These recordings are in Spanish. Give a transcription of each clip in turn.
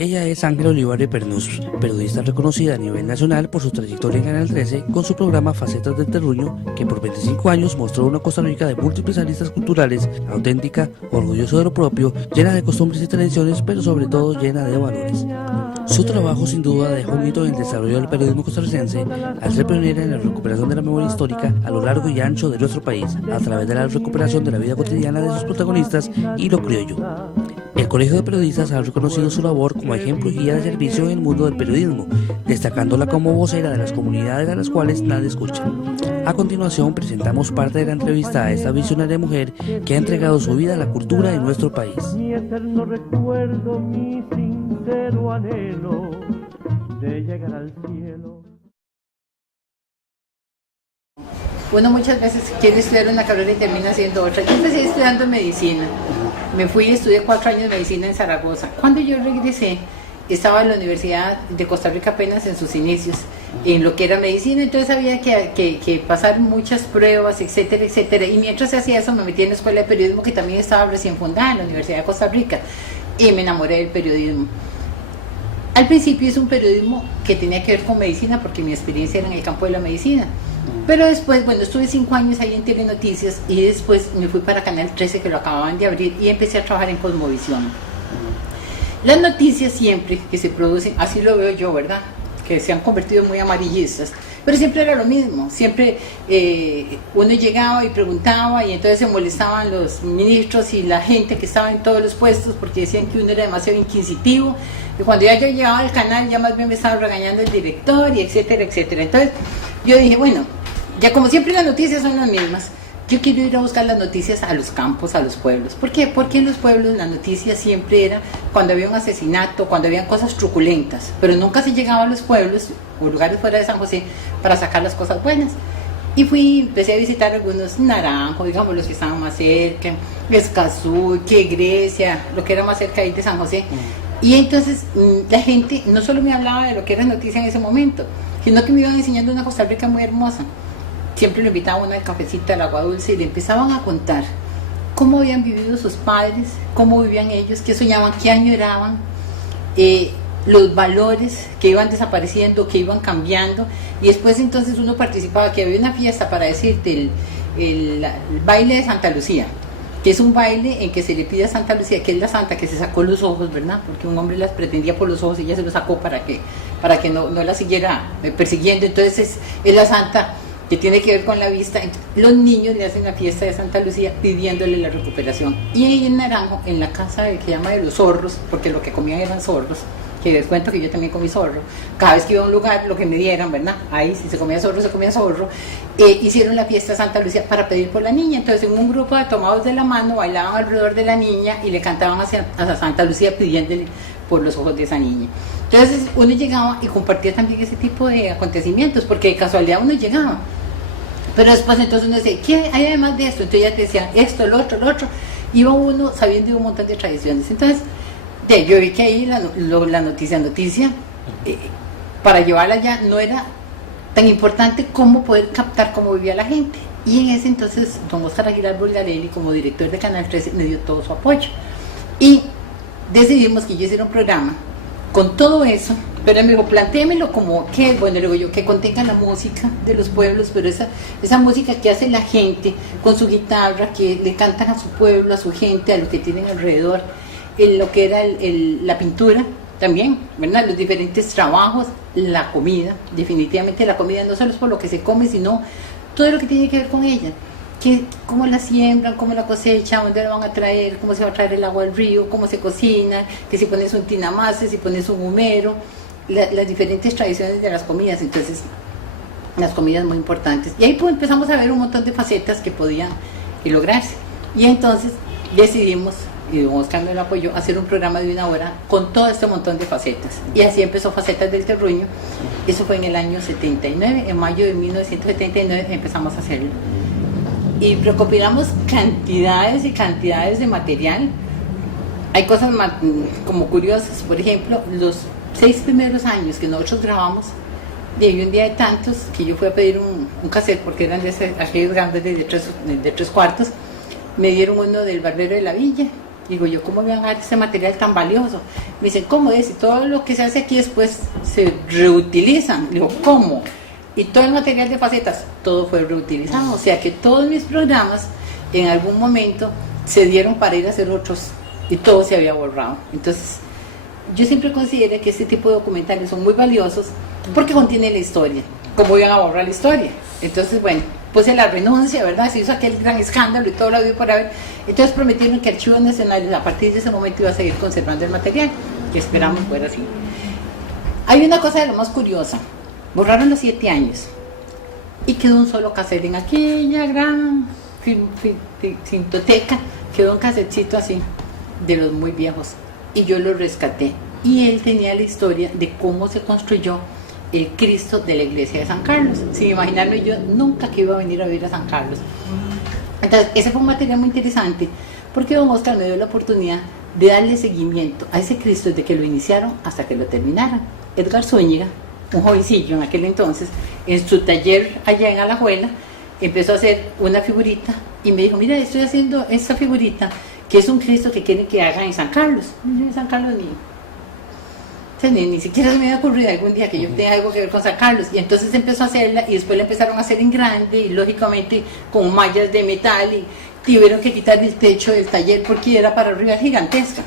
Ella es Ángela Olivares Pernús, periodista reconocida a nivel nacional por su trayectoria en Canal 13 con su programa Facetas del Terruño, que por 25 años mostró una Costa Rica de múltiples aristas culturales, auténtica, orgullosa de lo propio, llena de costumbres y tradiciones, pero sobre todo llena de valores. Su trabajo sin duda dejó un hito en el desarrollo del periodismo costarricense al ser pionera en la recuperación de la memoria histórica a lo largo y ancho de nuestro país, a través de la recuperación de la vida cotidiana de sus protagonistas y lo criollo. El Colegio de Periodistas ha reconocido su labor como ejemplo y guía de servicio en el mundo del periodismo, destacándola como vocera de las comunidades a las cuales nadie escucha. A continuación presentamos parte de la entrevista a esta visionaria mujer que ha entregado su vida a la cultura de nuestro país. Mi eterno recuerdo, mi sincero anhelo de llegar al cielo. Uno muchas veces quiere estudiar una carrera y termina haciendo otra. Yo empecé estudiando medicina. Me fui y estudié 4 años de medicina en Zaragoza. Cuando yo regresé, estaba en la Universidad de Costa Rica apenas en sus inicios, en lo que era medicina, entonces había que pasar muchas pruebas, etcétera, etcétera. Y mientras se hacía eso, me metí en la Escuela de Periodismo, que también estaba recién fundada en la Universidad de Costa Rica, y me enamoré del periodismo. Al principio hice un periodismo que tenía que ver con medicina, porque mi experiencia era en el campo de la medicina. Pero después, bueno, estuve 5 años ahí en Telenoticias y después me fui para Canal 13, que lo acababan de abrir, y empecé a trabajar en Cosmovisión. Las noticias siempre que se producen, así lo veo yo, ¿verdad? Que se han convertido muy amarillistas, pero siempre era lo mismo, siempre uno llegaba y preguntaba y entonces se molestaban los ministros y la gente que estaba en todos los puestos porque decían que uno era demasiado inquisitivo, y cuando ya yo llegaba al canal ya más bien me estaba regañando el director y etcétera, etcétera. Entonces yo dije, bueno, ya como siempre las noticias son las mismas, yo quiero ir a buscar las noticias a los campos, a los pueblos. ¿Por qué? Porque en los pueblos la noticia siempre era cuando había un asesinato, cuando había cosas truculentas, pero nunca se llegaba a los pueblos o lugares fuera de San José para sacar las cosas buenas. Y empecé a visitar algunos Naranjo, digamos los que estaban más cerca, Escazú, que Grecia, lo que era más cerca ahí de San José. Y entonces la gente no solo me hablaba de lo que era noticia en ese momento, sino que me iban enseñando una Costa Rica muy hermosa. Siempre lo invitaba uno al cafecito, al agua dulce, y le empezaban a contar cómo habían vivido sus padres, cómo vivían ellos, qué soñaban, qué añoraban, los valores que iban desapareciendo, que iban cambiando. Y después entonces uno participaba, que había una fiesta para decirte el baile de Santa Lucía, que es un baile en que se le pide a Santa Lucía, que es la santa que se sacó los ojos, ¿verdad? Porque un hombre las pretendía por los ojos y ella se los sacó para que no la siguiera persiguiendo. Entonces es la santa que tiene que ver con la vista. Los niños le hacen la fiesta de Santa Lucía pidiéndole la recuperación. Y ahí en Naranjo, en la casa que llama de los zorros, porque lo que comían eran zorros, que les cuento que yo también comí zorro, cada vez que iba a un lugar, lo que me dieran, ¿verdad? Ahí si se comía zorro, hicieron la fiesta de Santa Lucía para pedir por la niña. Entonces en un grupo de tomados de la mano bailaban alrededor de la niña y le cantaban a Santa Lucía pidiéndole por los ojos de esa niña. Entonces uno llegaba y compartía también ese tipo de acontecimientos, porque de casualidad uno llegaba. Pero después entonces uno decía, ¿qué hay además de esto? Entonces ya te decían esto, lo otro. Iba uno sabiendo de un montón de tradiciones. Entonces yo vi que ahí la noticia, para llevarla allá no era tan importante como poder captar cómo vivía la gente. Y en ese entonces don Óscar Aguilar Bulgarelli, como director de Canal 13, me dio todo su apoyo. Y decidimos que yo hiciera un programa con todo eso, pero él me dijo, plantéemelo como que, bueno, le digo yo, que contenga la música de los pueblos, pero esa música que hace la gente con su guitarra, que le cantan a su pueblo, a su gente, a lo que tienen alrededor, lo que era la pintura también, ¿verdad? Los diferentes trabajos, la comida, definitivamente la comida no solo es por lo que se come, sino todo lo que tiene que ver con ella. Cómo la siembran, cómo la cosechan, dónde la van a traer, cómo se va a traer el agua del río, cómo se cocina, que si pones un tinamase, si pones un humero, las diferentes tradiciones de las comidas. Entonces las comidas muy importantes, y ahí pues empezamos a ver un montón de facetas que podían lograrse, y entonces decidimos, y don Óscar me lo apoyó, hacer un programa de 1 hora con todo este montón de facetas, y así empezó Facetas del Terruño. Eso fue en el año 79, en mayo de 1979 empezamos a hacerlo. Y recopilamos cantidades y cantidades de material. Hay cosas como curiosas, por ejemplo, los 6 primeros años que nosotros grabamos, y un día de tantos que yo fui a pedir un cassette, porque eran de aquellos grandes de 3 cuartos, me dieron uno del Barbero de la Villa, Digo yo, ¿cómo me van a dar este material tan valioso? Me dicen, ¿cómo es? Y todo lo que se hace aquí después se reutilizan. Digo, ¿cómo? Y todo el material de facetas, todo fue reutilizado. O sea que todos mis programas en algún momento se dieron para ir a hacer otros y todo se había borrado. Entonces, yo siempre considero que este tipo de documentales son muy valiosos porque contienen la historia. ¿Cómo iban a borrar la historia? Entonces, bueno, puse la renuncia, ¿verdad? Se hizo aquel gran escándalo y todo lo había por haber. Entonces prometieron que Archivos Nacionales a partir de ese momento iba a seguir conservando el material, que esperamos fuera así. Hay una cosa de lo más curiosa. Borraron los 7 años y quedó un solo cassette en aquella gran cintoteca, quedó un casetcito así, de los muy viejos, y yo lo rescaté. Y él tenía la historia de cómo se construyó el Cristo de la iglesia de San Carlos, sin imaginarme yo nunca que iba a venir a vivir a San Carlos. Entonces, ese fue un material muy interesante, porque don Oscar me dio la oportunidad de darle seguimiento a ese Cristo desde que lo iniciaron hasta que lo terminaron. Edgar Zúñiga, un jovencillo en aquel entonces, en su taller allá en Alajuela, empezó a hacer una figurita y me dijo, mira, estoy haciendo esta figurita, que es un Cristo que quieren que haga en San Carlos. En San Carlos ni siquiera se me había ocurrido algún día que yo tenga algo que ver con San Carlos. Y entonces empezó a hacerla y después la empezaron a hacer en grande y lógicamente con mallas de metal y tuvieron que quitar el techo del taller porque era para arriba gigantesca.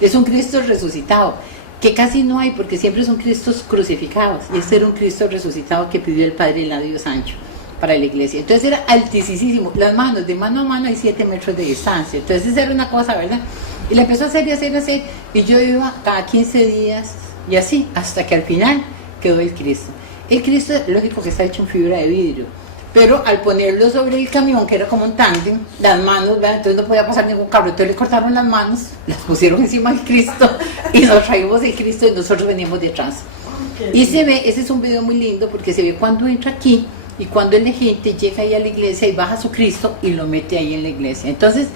Es un Cristo resucitado, que casi no hay porque siempre son Cristos crucificados. Y este era un Cristo resucitado que pidió el Padre Eladio Sancho para la iglesia. Entonces era altísimo. Las manos, de mano a mano hay 7 metros de distancia. Entonces era una cosa, ¿verdad? Y la empezó a hacer y hacer. Y yo iba cada 15 días y así, hasta que al final quedó el Cristo. El Cristo, lógico que está hecho en fibra de vidrio, pero al ponerlo sobre el camión, que era como un tándem, las manos, ¿verdad? Entonces no podía pasar ningún carro, entonces le cortaron las manos, las pusieron encima del Cristo y nos traímos el Cristo y nosotros veníamos detrás. Y se ve, ese es un video muy lindo porque se ve cuando entra aquí y cuando la gente llega ahí a la iglesia y baja su Cristo y lo mete ahí en la iglesia. Entonces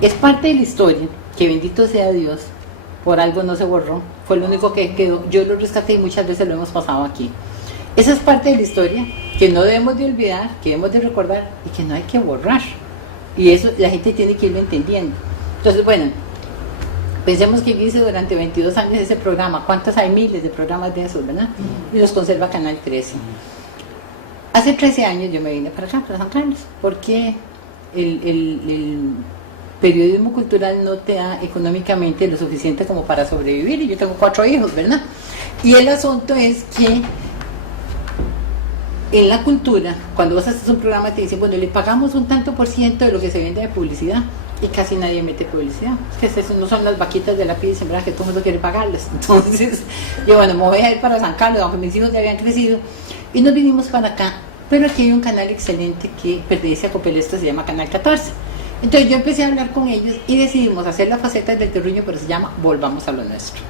es parte de la historia, que bendito sea Dios, por algo no se borró, fue lo único que quedó. Yo lo rescaté y muchas veces lo hemos pasado aquí. Esa es parte de la historia que no debemos de olvidar, que debemos de recordar y que no hay que borrar. Y eso la gente tiene que irlo entendiendo. Entonces, bueno, pensemos que yo hice durante 22 años ese programa. ¿Cuántos hay? Miles de programas de esos, ¿verdad? Y los conserva Canal 13. Hace 13 años yo me vine para acá, para San Carlos, porque el periodismo cultural no te da económicamente lo suficiente como para sobrevivir, y yo tengo 4 hijos, ¿verdad? Y el asunto es que en la cultura, cuando vos haces un programa te dicen, bueno, le pagamos un tanto por ciento de lo que se vende de publicidad, y casi nadie mete publicidad. Es que eso no son las vaquitas de la pizza, ¿verdad? Que todo el mundo quiere pagarlas. Entonces, yo, bueno, me voy a ir para San Carlos, aunque mis hijos ya habían crecido, y nos vinimos para acá. Pero aquí hay un canal excelente que pertenece a Copelesta, se llama Canal 14. Entonces yo empecé a hablar con ellos y decidimos hacer las facetas del terruño, pero se llama Volvamos a lo Nuestro.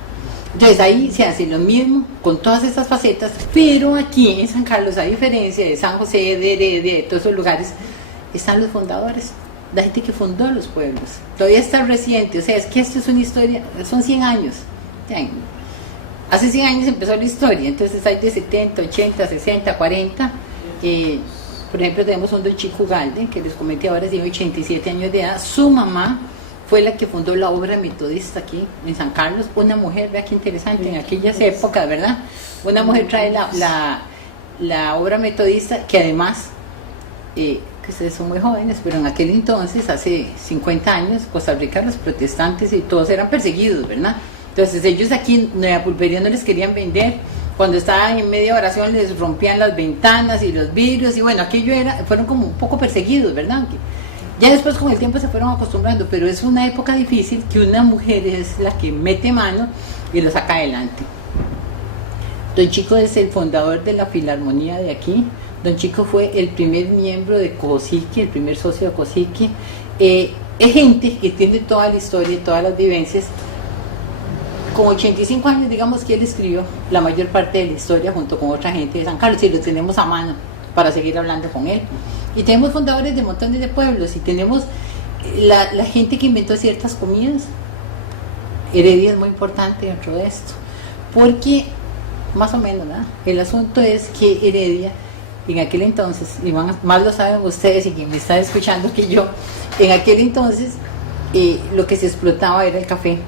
Entonces ahí se hace lo mismo con todas estas facetas, pero aquí en San Carlos, a diferencia de San José, de Heredia, de todos esos lugares, están los fundadores, la gente que fundó los pueblos. Todavía está reciente, o sea, es que esto es una historia, son 100 años. Hace 100 años empezó la historia, entonces hay de 70, 80, 60, 40. Por ejemplo, tenemos un don Chico Galde, que les comenté ahora, tiene 87 años de edad. Su mamá fue la que fundó la obra metodista aquí en San Carlos. Una mujer, vea qué interesante, en aquellas épocas, ¿verdad? Una mujer trae la obra metodista, que además, que ustedes son muy jóvenes, pero en aquel entonces, hace 50 años, Costa Rica, los protestantes y todos eran perseguidos, ¿verdad? Entonces ellos aquí en la pulpería no les querían vender. Cuando estaban en media oración les rompían las ventanas y los vidrios, y bueno, aquello fueron como un poco perseguidos, ¿verdad? Ya después con el tiempo se fueron acostumbrando, pero es una época difícil que una mujer es la que mete mano y lo saca adelante. Don Chico es el fundador de la Filarmonía de aquí. Don Chico fue el primer miembro de Cosique, el primer socio de Cosique. Es gente que tiene toda la historia y todas las vivencias. Con 85 años, digamos que él escribió la mayor parte de la historia junto con otra gente de San Carlos, y lo tenemos a mano para seguir hablando con él. Y tenemos fundadores de montones de pueblos, y tenemos la gente que inventó ciertas comidas. Heredia es muy importante dentro de esto, porque más o menos, ¿verdad? El asunto es que Heredia, en aquel entonces, y más lo saben ustedes y quien me está escuchando que yo, en aquel entonces lo que se explotaba era el café.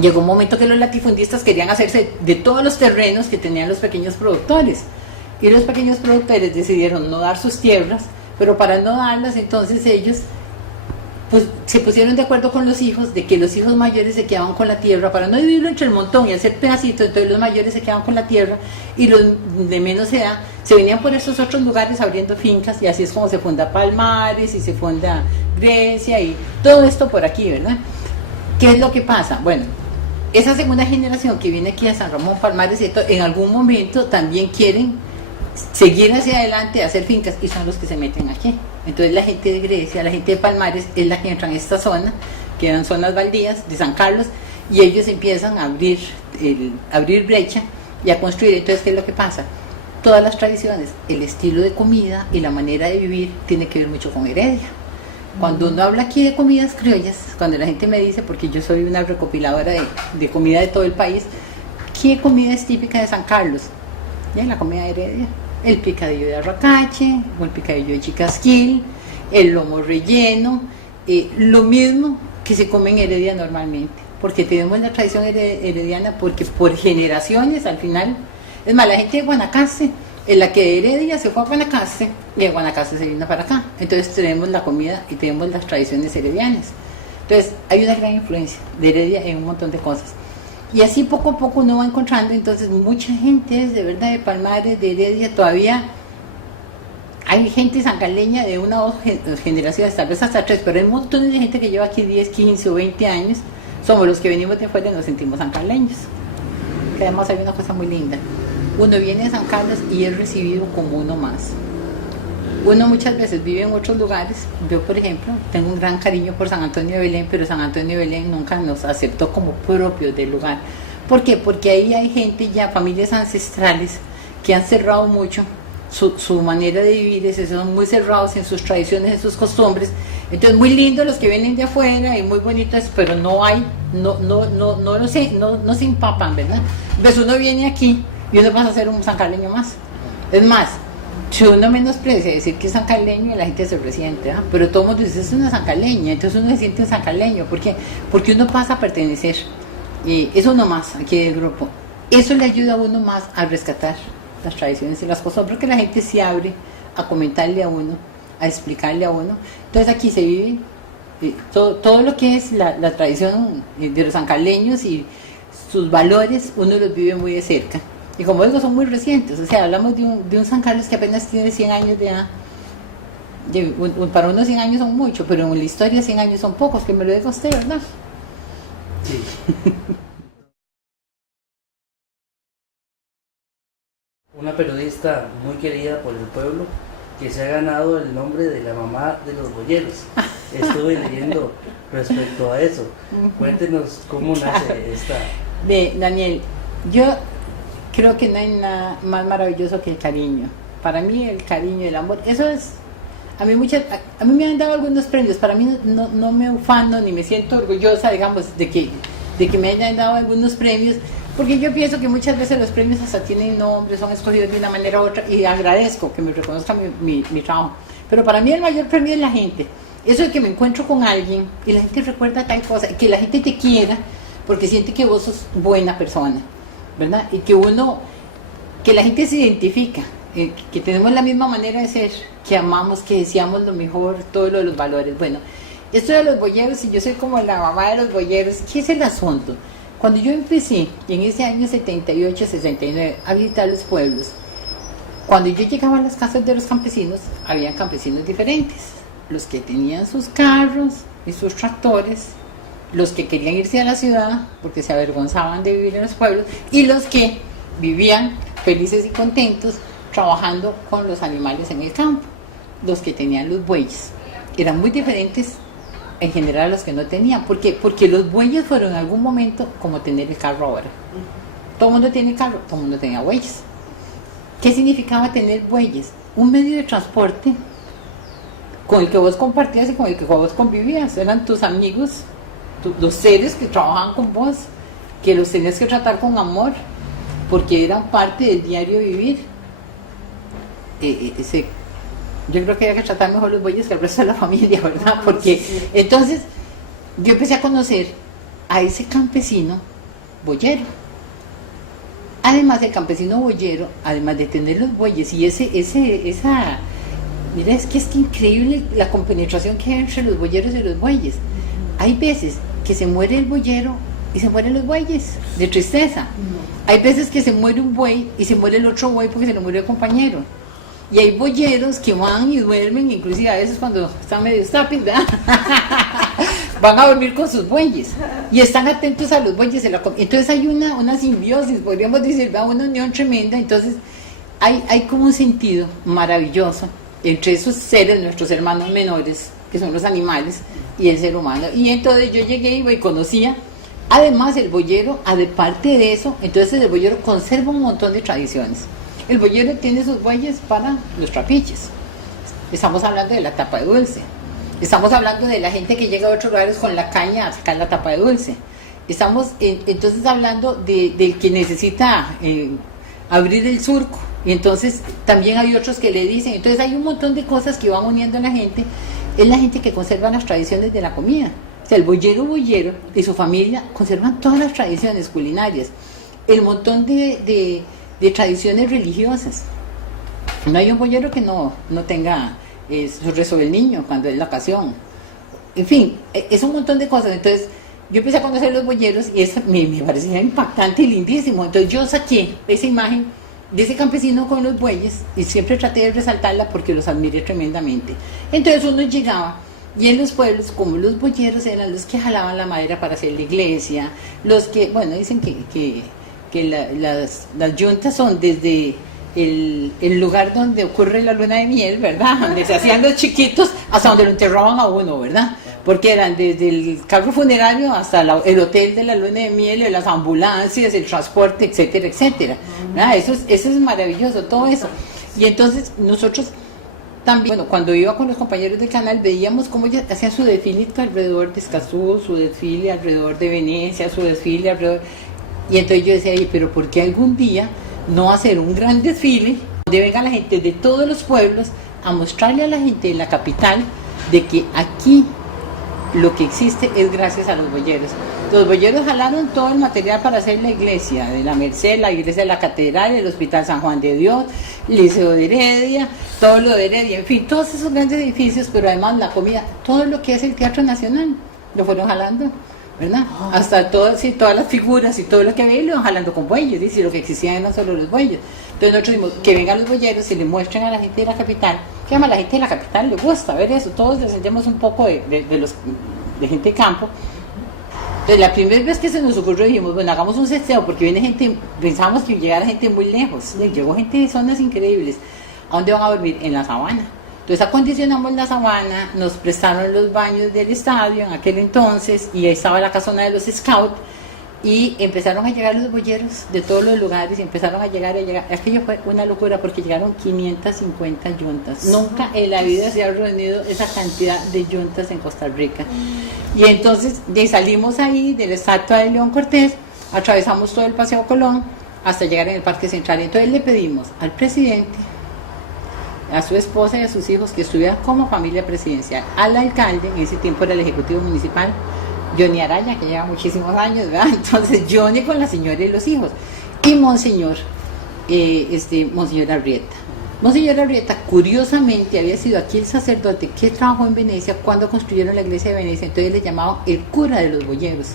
Llegó un momento que los latifundistas querían hacerse de todos los terrenos que tenían los pequeños productores, y los pequeños productores decidieron no dar sus tierras, pero para no darlas, entonces ellos pues se pusieron de acuerdo con los hijos de que los hijos mayores se quedaban con la tierra para no dividirlo entre el montón y hacer pedacitos. Entonces los mayores se quedaban con la tierra y los de menos edad se venían por esos otros lugares abriendo fincas, y así es como se funda Palmares y se funda Grecia y todo esto por aquí, ¿verdad? ¿Qué es lo que pasa? Bueno, esa segunda generación que viene aquí a San Ramón, Palmares y todo, en algún momento también quieren seguir hacia adelante, hacer fincas, y son los que se meten aquí. Entonces la gente de Grecia, la gente de Palmares es la que entra en esta zona, que eran zonas baldías de San Carlos, y ellos empiezan a abrir brecha y a construir. Entonces, ¿qué es lo que pasa? Todas las tradiciones, el estilo de comida y la manera de vivir tiene que ver mucho con Heredia. Cuando uno habla aquí de comidas criollas, cuando la gente me dice, porque yo soy una recopiladora de comida de todo el país, ¿qué comida es típica de San Carlos? Ya, la comida de Heredia. El picadillo de arracache, o el picadillo de chicasquil, el lomo relleno, lo mismo que se come en Heredia normalmente, porque tenemos la tradición herediana, porque por generaciones al final, es más, la gente de Guanacaste, en la que de Heredia se fue a Guanacaste, y de Guanacaste se vino para acá, entonces tenemos la comida y tenemos las tradiciones heredianas. Entonces hay una gran influencia de Heredia en un montón de cosas. Y así poco a poco uno va encontrando, entonces mucha gente es de verdad de Palmares, de Heredia, todavía hay gente sancarleña de una o dos generaciones, tal vez hasta tres, pero hay montones de gente que lleva aquí 10, 15 o 20 años, somos los que venimos de fuera y nos sentimos sancarleños. Que además hay una cosa muy linda, uno viene de San Carlos y es recibido como uno más. Uno muchas veces vive en otros lugares. Yo, por ejemplo, tengo un gran cariño por San Antonio de Belén, pero San Antonio de Belén nunca nos aceptó como propios del lugar. ¿Por qué? Porque ahí hay gente ya, familias ancestrales, que han cerrado mucho su manera de vivir, son muy cerrados en sus tradiciones, en sus costumbres. Entonces, muy lindo los que vienen de afuera y muy bonitos, pero no se empapan, ¿verdad? Pues uno viene aquí y uno pasa a ser un sancarleño más. Es más, si uno menosprecia decir que es sancarleño, la gente se resiente, ¿eh? Pero todo el mundo dice, es una sancarleña, entonces uno se siente un sancarleño. ¿Por qué? Porque uno pasa a pertenecer. Es uno más aquí del grupo. Eso le ayuda a uno más a rescatar las tradiciones y las costumbres, porque la gente se abre a comentarle a uno, a explicarle a uno. Entonces aquí se vive todo lo que es la tradición de los sancarleños y sus valores, uno los vive muy de cerca. Y como digo, son muy recientes, o sea, hablamos de un San Carlos que apenas tiene 100 años de edad. Para unos 100 años son mucho, pero en la historia 100 años son pocos, que me lo diga usted, ¿verdad? Sí. Una periodista muy querida por el pueblo, que se ha ganado el nombre de la mamá de los boyeros. Estuve leyendo respecto a eso. Cuéntenos cómo nace esta... Daniel, yo creo que no hay nada más maravilloso que el cariño. Para mí el cariño, el amor, eso es... A mí me han dado algunos premios, para mí no me ufano ni me siento orgullosa, digamos, de que me hayan dado algunos premios, porque yo pienso que muchas veces los premios hasta tienen nombre, son escogidos de una manera u otra, y agradezco que me reconozcan mi trabajo. Pero para mí el mayor premio es la gente. Eso de que me encuentro con alguien y la gente recuerda tal cosa, que la gente te quiera porque siente que vos sos buena persona, ¿verdad? Y que la gente se identifica, que tenemos la misma manera de ser, que amamos, que deseamos lo mejor, todo lo de los valores. Bueno, esto de los boyeros, y yo soy como la mamá de los boyeros, ¿qué es el asunto? Cuando yo empecé, en ese año 78, 69, a visitar los pueblos, cuando yo llegaba a las casas de los campesinos, había campesinos diferentes, los que tenían sus carros y sus tractores, los que querían irse a la ciudad porque se avergonzaban de vivir en los pueblos, y los que vivían felices y contentos trabajando con los animales en el campo, los que tenían los bueyes. Eran muy diferentes en general a los que no tenían. ¿Por qué? Porque los bueyes fueron en algún momento como tener el carro ahora. Todo el mundo tiene carro, todo el mundo tenía bueyes. ¿Qué significaba tener bueyes? Un medio de transporte con el que vos compartías y con el que vos convivías. Eran tus amigos, los seres que trabajaban con vos, que los tenías que tratar con amor, porque eran parte del diario vivir. Yo creo que hay que tratar mejor los bueyes que el resto de la familia, ¿verdad? Porque entonces yo empecé a conocer a ese campesino boyero. Además, el campesino boyero, además de tener los bueyes y mira, es que increíble la compenetración que hay entre los boyeros y los bueyes. Hay veces que se muere el boyero y se mueren los bueyes, de tristeza. Hay veces que se muere un buey y se muere el otro buey porque se le murió el compañero. Y hay boyeros que van y duermen, inclusive a veces cuando están medio tapis, ¿verdad? Van a dormir con sus bueyes y están atentos a los bueyes. Entonces hay una simbiosis, podríamos decir, una unión tremenda. Entonces hay como un sentido maravilloso entre esos seres, nuestros hermanos menores, que son los animales, y el ser humano. Y entonces yo llegué y conocía, además el boyero, aparte de eso, entonces el boyero conserva un montón de tradiciones. El boyero tiene sus bueyes para los trapiches. Estamos hablando de la tapa de dulce. Estamos hablando de la gente que llega a otros lugares con la caña a sacar la tapa de dulce. Estamos entonces hablando del que necesita abrir el surco. Y entonces también hay otros que le dicen. Entonces hay un montón de cosas que van uniendo a la gente. Es la gente que conserva las tradiciones de la comida. O sea, el boyero y su familia conservan todas las tradiciones culinarias. El montón de tradiciones religiosas. No hay un boyero que no tenga su rezo del niño cuando es la ocasión. En fin, es un montón de cosas. Entonces yo empecé a conocer los boyeros y eso me parecía impactante y lindísimo. Entonces yo saqué esa imagen de ese campesino con los bueyes y siempre traté de resaltarla porque los admiré tremendamente. Entonces uno llegaba y en los pueblos, como los boyeros eran los que jalaban la madera para hacer la iglesia, los que, bueno, dicen que las yuntas son desde el lugar donde ocurre la luna de miel, ¿verdad? Donde se hacían los chiquitos hasta donde lo enterraban a uno, ¿verdad? Porque eran desde el carro funerario hasta el hotel de la luna de miel, las ambulancias, el transporte, etcétera, etcétera. ¿Verdad? Eso es maravilloso, todo eso. Y entonces nosotros también, bueno, cuando iba con los compañeros del canal, veíamos cómo ella hacía su desfile alrededor de Escazú, su desfile alrededor de Venecia, su desfile alrededor. Y entonces yo decía, pero ¿por qué algún día no hacer un gran desfile donde venga la gente de todos los pueblos a mostrarle a la gente de la capital de que aquí lo que existe es gracias a los boyeros? Los boyeros jalaron todo el material para hacer la iglesia de la Merced, la iglesia de la Catedral, el Hospital San Juan de Dios, el Liceo de Heredia, todo lo de Heredia, en fin, todos esos grandes edificios, pero además la comida, todo lo que es el Teatro Nacional, lo fueron jalando, ¿verdad? Hasta todas las figuras y todo lo que había, lo iban jalando con bueyes, y lo que existían no solo los bueyes. Entonces nosotros dimos que vengan los boyeros y le muestren a la gente de la capital, que además a la gente de la capital le gusta ver eso, todos descendemos un poco de gente de campo. Entonces la primera vez que se nos ocurrió dijimos, bueno, hagamos un cesteo, porque viene gente, pensábamos que llegara gente muy lejos, llegó gente de zonas increíbles. ¿A dónde van a dormir? En la sabana. Entonces acondicionamos la sabana, nos prestaron los baños del estadio en aquel entonces, y ahí estaba la casona de los scouts, y empezaron a llegar los boyeros de todos los lugares, y empezaron a llegar. Aquello fue una locura porque llegaron 550 yuntas. Nunca en la vida se ha reunido esa cantidad de yuntas en Costa Rica. Y entonces salimos ahí de la estatua de León Cortés, atravesamos todo el Paseo Colón hasta llegar en el Parque Central. Entonces le pedimos al presidente, a su esposa y a sus hijos que estuvieran como familia presidencial, al alcalde, en ese tiempo era el Ejecutivo Municipal, Johnny Araya, que lleva muchísimos años, ¿verdad? Entonces Johnny con la señora y los hijos, y Monseñor Arrieta. Monseñor Arrieta, curiosamente, había sido aquí el sacerdote que trabajó en Venecia cuando construyeron la iglesia de Venecia, entonces le llamaban el cura de los boyeros.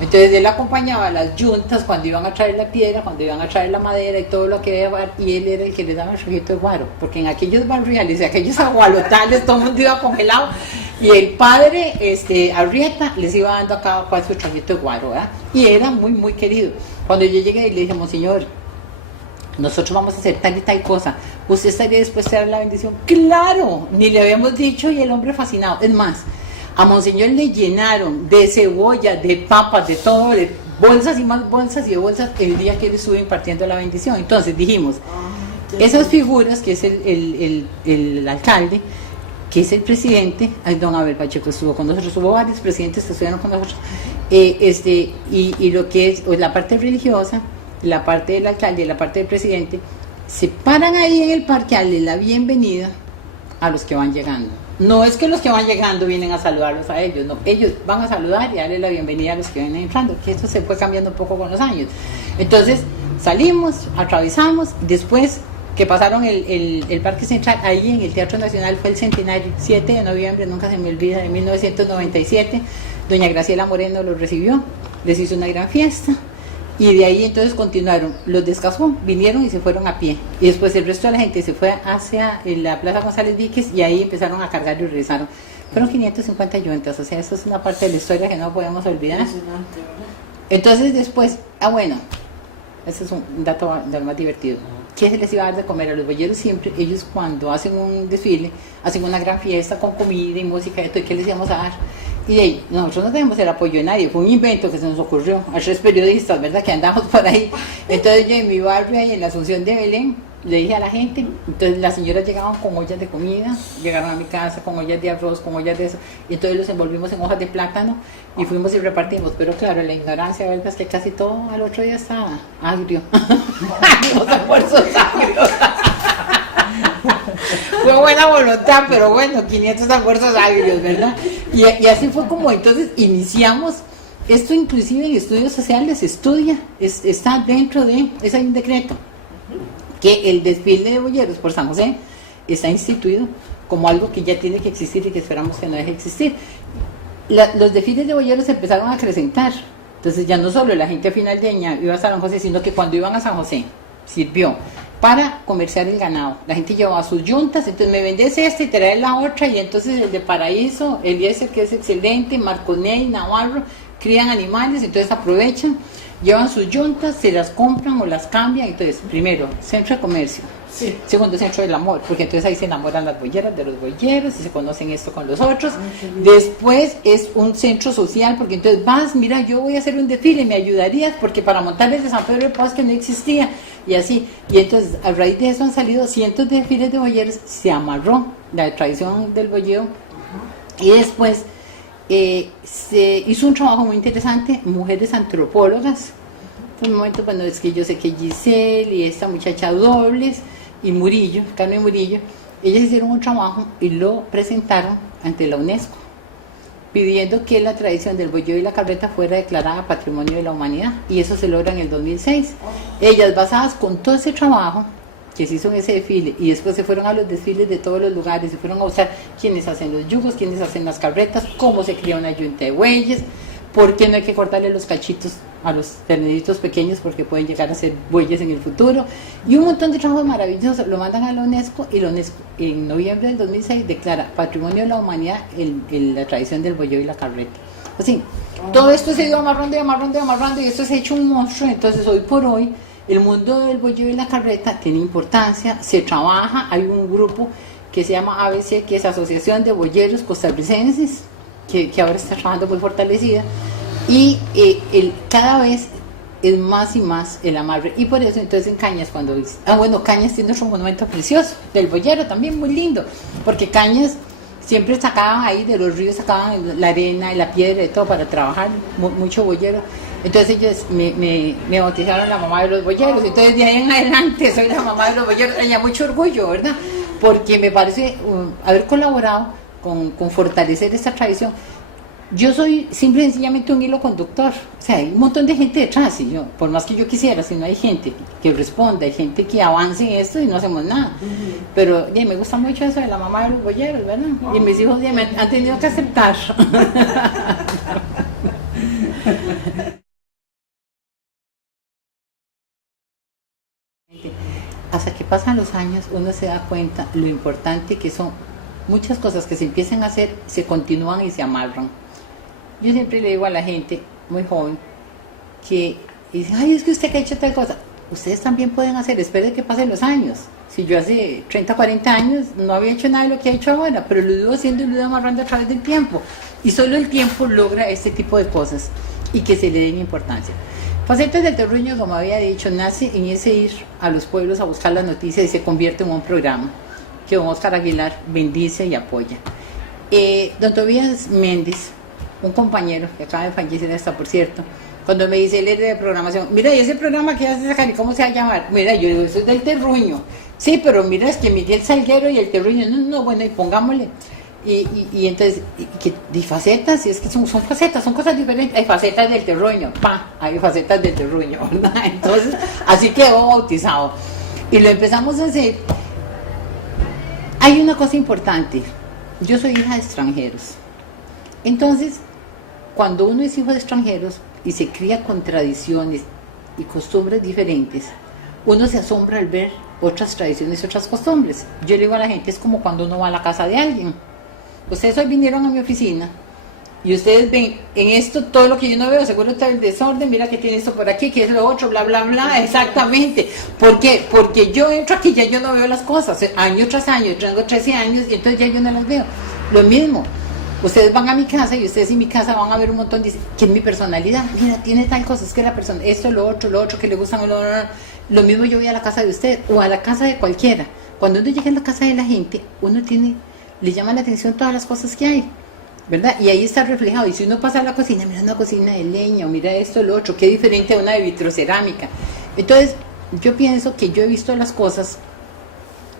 Entonces él acompañaba a las yuntas cuando iban a traer la piedra, cuando iban a traer la madera y todo lo que iba a llevar, y él era el que les daba el rojito de guaro, porque en aquellos barriales, aquellos agualotales, todo el mundo iba congelado, y el padre Arrieta les iba dando a cada cual su rojito de guaro, ¿verdad? Y era muy, muy querido. Cuando yo llegué y le dije, Monseñor, nosotros vamos a hacer tal y tal cosa, ¿usted estaría dispuesto a dar la bendición? ¡Claro! Ni le habíamos dicho, y el hombre fascinado. Es más, a Monseñor le llenaron de cebolla, de papas, de todo, de bolsas y más bolsas y de bolsas el día que él estuvo impartiendo la bendición. Entonces dijimos, esas figuras, que es el alcalde, que es el presidente, don Abel Pacheco estuvo con nosotros, hubo varios presidentes que estuvieron con nosotros, y lo que es la parte religiosa, la parte del alcalde y la parte del presidente, se paran ahí en el parque a darle la bienvenida a los que van llegando. No es que los que van llegando vienen a saludarlos a ellos, no, ellos van a saludar y darle la bienvenida a los que vienen entrando, que esto se fue cambiando un poco con los años. Entonces salimos, atravesamos, después que pasaron el Parque Central, ahí en el Teatro Nacional fue el centenario, 7 de noviembre, nunca se me olvida, de 1997, doña Graciela Moreno los recibió, les hizo una gran fiesta. Y de ahí entonces continuaron, los descasó, vinieron y se fueron a pie. Y después el resto de la gente se fue hacia la Plaza González Víquez y ahí empezaron a cargar y regresaron. Fueron 550 llantas, o sea, eso es una parte de la historia que no podemos olvidar. Entonces después, bueno, ese es un dato de lo más divertido. ¿Qué se les iba a dar de comer a los boyeros? Siempre, ellos cuando hacen un desfile, hacen una gran fiesta con comida y música y todo, ¿qué les íbamos a dar? Y de ahí, nosotros no tenemos el apoyo de nadie, fue un invento que se nos ocurrió a 3 periodistas, ¿verdad? Que andamos por ahí. Entonces yo en mi barrio, ahí en la Asunción de Belén, le dije a la gente, entonces las señoras llegaban con ollas de comida, llegaron a mi casa con ollas de arroz, con ollas de eso, y entonces los envolvimos en hojas de plátano y fuimos y repartimos. Pero claro, la ignorancia, ¿verdad? Es que casi todo al otro día estaba agrio. Los almuerzos agrios. Fue buena voluntad, pero bueno, 500 almuerzos agrios, ¿verdad? Y así fue como entonces iniciamos. Esto inclusive en estudios sociales se estudia, está dentro de, es hay un decreto, que el desfile de boyeros por San José está instituido como algo que ya tiene que existir y que esperamos que no deje de existir. Los desfiles de boyeros se empezaron a acrecentar, entonces ya no solo la gente finaldeña iba a San José, sino que cuando iban a San José sirvió para comerciar el ganado. La gente llevaba sus yuntas, entonces me vendes y traes la otra, y entonces el de Paraíso, Eliezer, que es excelente, Marconey, Navarro, crían animales, entonces aprovechan, llevan sus yuntas, se las compran o las cambian. Entonces, primero, centro de comercio. Sí. Segundo, centro del amor, porque entonces ahí se enamoran las boyeras de los boyeros y se conocen esto con los otros. Después es un centro social, porque entonces vas, mira, yo voy a hacer un desfile, me ayudarías, porque para montar el de San Pedro de Paz que no existía, y así. Y entonces a raíz de eso han salido cientos de desfiles de boyeros, se amarró la tradición del boyero. Y después se hizo un trabajo muy interesante, mujeres antropólogas. Un momento, bueno, es que yo sé que Giselle y esta muchacha Dobles y Murillo, Carmen Murillo, ellas hicieron un trabajo y lo presentaron ante la UNESCO, pidiendo que la tradición del boyero y la carreta fuera declarada Patrimonio de la Humanidad, y eso se logra en el 2006. Ellas, basadas con todo ese trabajo que se hizo en ese desfile, y después se fueron a los desfiles de todos los lugares, se fueron a usar quiénes hacen los yugos, quiénes hacen las carretas, cómo se cría una yunta de bueyes, por qué no hay que cortarle los cachitos a los terneritos pequeños porque pueden llegar a ser bueyes en el futuro, y un montón de trabajos maravillosos. Lo mandan a la UNESCO y la UNESCO en noviembre del 2006 declara Patrimonio de la Humanidad la tradición del boyero y la carreta. Así, todo esto se ha ido amarrando y esto se ha hecho un monstruo. Entonces hoy por hoy el mundo del boyero y la carreta tiene importancia, se trabaja, hay un grupo que se llama ABC, que es Asociación de Boyeros Costarricenses, que ahora está trabajando muy fortalecida, y cada vez es más y más el amarre. Y por eso entonces en Cañas, cuando Cañas tiene otro monumento precioso del boyero también muy lindo, porque Cañas siempre sacaban ahí de los ríos, sacaban la arena y la piedra y todo para trabajar, mucho boyero. Entonces ellos me bautizaron la mamá de los boyeros, entonces de ahí en adelante soy la mamá de los boyeros. Tenía mucho orgullo, ¿verdad? Porque me parece haber colaborado con fortalecer esta tradición. Yo soy simple y sencillamente un hilo conductor, o sea, hay un montón de gente detrás, y yo, por más que yo quisiera, si no hay gente que responda, hay gente que avance en esto y no hacemos nada. Pero me gusta mucho eso de la mamá de los boyeros, ¿verdad? Y mis hijos me han tenido que aceptar. Hasta que pasan los años uno se da cuenta lo importante que son muchas cosas que se empiezan a hacer, se continúan y se amarran. Yo siempre le digo a la gente muy joven que dice, ay, es que usted que ha hecho tal cosa, ustedes también pueden hacer, espere que pasen los años. Si yo hace 30, 40 años no había hecho nada de lo que he hecho ahora, pero lo iba haciendo y lo iba amarrando a través del tiempo, y solo el tiempo logra este tipo de cosas y que se le den importancia. Facetas del Terruño, como había dicho, nace en ese ir a los pueblos a buscar las noticias y se convierte en un programa que don Óscar Aguilar bendice y apoya. Don Tobías Méndez, un compañero que acaba de fallecer hasta, por cierto, cuando me dice él es de programación, mira, ¿y ese programa que hace sacar, cómo se va a llamar? Mira, yo digo, eso es del Terruño. Sí, pero mira, es que Miguel Salguero y el Terruño, no, bueno, y pongámosle. Y entonces, y facetas, y es que son facetas, son cosas diferentes. Hay facetas del terruño, hay facetas del terruño, ¿verdad? Entonces, así quedó bautizado. Y lo empezamos a hacer. Hay una cosa importante, yo soy hija de extranjeros. Entonces, cuando uno es hijo de extranjeros y se cría con tradiciones y costumbres diferentes, uno se asombra al ver otras tradiciones y otras costumbres. Yo le digo a la gente, es como cuando uno va a la casa de alguien. Ustedes hoy vinieron a mi oficina y ustedes ven en esto todo lo que yo no veo, seguro está el desorden, mira que tiene esto por aquí, que es lo otro, bla, bla, bla, exactamente. ¿Por qué? Porque yo entro aquí, ya yo no veo las cosas, año tras año, tengo 13 años y entonces ya yo no las veo. Lo mismo, ustedes van a mi casa y ustedes en mi casa van a ver un montón, dicen, ¿qué es mi personalidad? Mira, tiene tal cosa, es que la persona, esto, lo otro, que le gustan, lo mismo yo voy a la casa de usted o a la casa de cualquiera. Cuando uno llega a la casa de la gente, uno le llama la atención todas las cosas que hay, ¿verdad? Y ahí está reflejado. Y si uno pasa a la cocina, mira una cocina de leña, o mira esto, lo otro, qué diferente a una de vitrocerámica. Entonces, yo pienso que yo he visto las cosas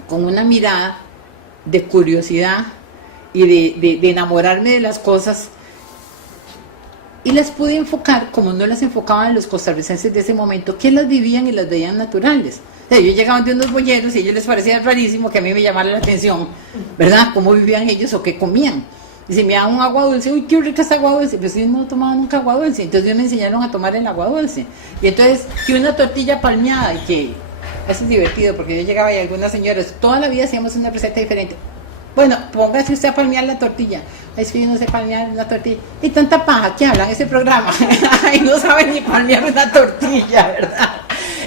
con una mirada de curiosidad y de enamorarme de las cosas, y las pude enfocar como no las enfocaban los costarricenses de ese momento, que las vivían y las veían naturales. O sea, ellos llegaban de unos bolleros y a ellos les parecía rarísimo que a mí me llamara la atención, ¿verdad? Cómo vivían ellos o qué comían. Y si me daban un agua dulce, uy, qué rica esta agua dulce, pues yo no tomaba nunca agua dulce, entonces ellos me enseñaron a tomar el agua dulce. Y entonces, que una tortilla palmeada, y que eso es divertido, porque yo llegaba y algunas señoras, toda la vida hacíamos una receta diferente. Bueno, póngase usted a palmear la tortilla. Es que yo no sé palmear la tortilla. Y tanta paja que hablan en ese programa. Y no saben ni palmear una tortilla, ¿verdad?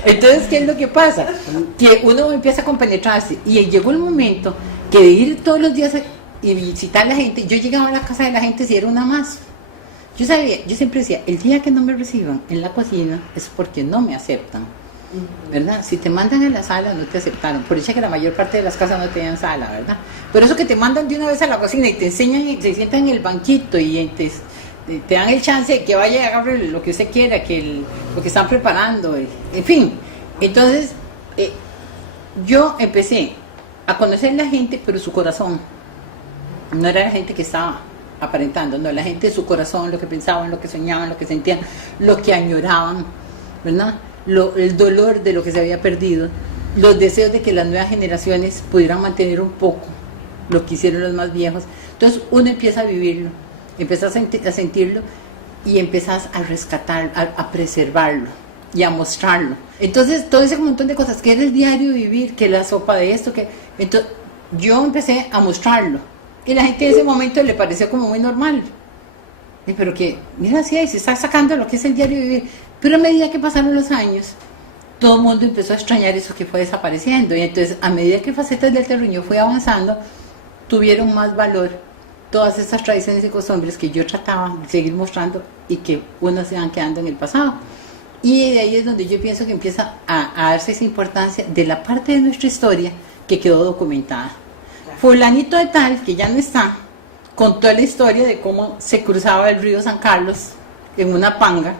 Entonces, ¿qué es lo que pasa? Que uno empieza a compenetrarse. Y llegó el momento que de ir todos los días y visitar a la gente, yo llegaba a la casa de la gente si era una más. Yo siempre decía, el día que no me reciban en la cocina es porque no me aceptan, ¿verdad? Si te mandan a la sala no te aceptaron, por eso que la mayor parte de las casas no tenían sala, ¿verdad? Pero eso que te mandan de una vez a la cocina y te enseñan y se sientan en el banquito y te dan el chance de que vaya y agarre lo que usted quiera, lo que están preparando, en fin. Entonces, yo empecé a conocer a la gente, pero su corazón. No era la gente que estaba aparentando, no, la gente de su corazón, lo que pensaban, lo que soñaban, lo que sentían, lo que añoraban, ¿verdad? El dolor de lo que se había perdido, los deseos de que las nuevas generaciones pudieran mantener un poco lo que hicieron los más viejos. Entonces uno empieza a vivirlo, empieza a sentirlo y empiezas a rescatar, a preservarlo y a mostrarlo. Entonces todo ese montón de cosas, que era el diario vivir, que la sopa de esto, entonces yo empecé a mostrarlo y la gente en ese momento le pareció como muy normal. Pero que, mira, sí, se está sacando lo que es el diario vivir. Pero a medida que pasaron los años, todo el mundo empezó a extrañar eso que fue desapareciendo. Y entonces, a medida que Facetas del Terruño fue avanzando, tuvieron más valor todas estas tradiciones y costumbres que yo trataba de seguir mostrando y que unas se van quedando en el pasado. Y de ahí es donde yo pienso que empieza a darse esa importancia de la parte de nuestra historia que quedó documentada. Fulanito de tal, que ya no está, contó la historia de cómo se cruzaba el río San Carlos en una panga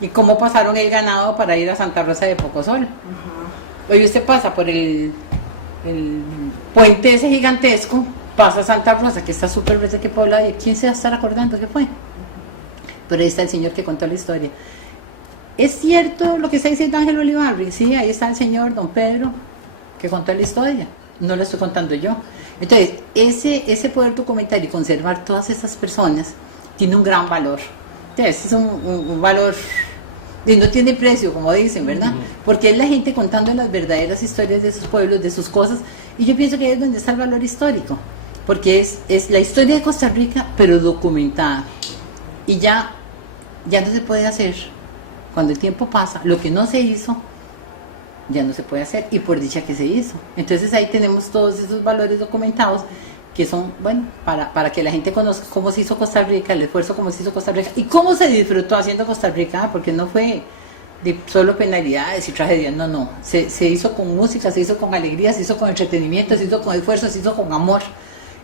y cómo pasaron el ganado para ir a Santa Rosa de Pocosol. Hoy usted pasa por el puente ese gigantesco, pasa a Santa Rosa, que está súper verde que poblada, y ¿quién se va a estar acordando qué fue? Pero ahí está el señor que contó la historia. ¿Es cierto lo que está diciendo Ángel Olivarri? Sí, ahí está el señor don Pedro que contó la historia, no lo estoy contando yo. Entonces, ese poder documentar y conservar todas esas personas tiene un gran valor. Entonces, es un valor y no tiene precio, como dicen, ¿verdad? Porque es la gente contando las verdaderas historias de sus pueblos, de sus cosas, y yo pienso que ahí es donde está el valor histórico, porque es la historia de Costa Rica, pero documentada. Y ya no se puede hacer, cuando el tiempo pasa, lo que no se hizo, ya no se puede hacer, y por dicha que se hizo. Entonces ahí tenemos todos esos valores documentados que son, bueno, para que la gente conozca cómo se hizo Costa Rica, el esfuerzo cómo se hizo Costa Rica, y cómo se disfrutó haciendo Costa Rica, porque no fue de solo penalidades y tragedias, no, se hizo con música, se hizo con alegría, se hizo con entretenimiento, se hizo con esfuerzo, se hizo con amor,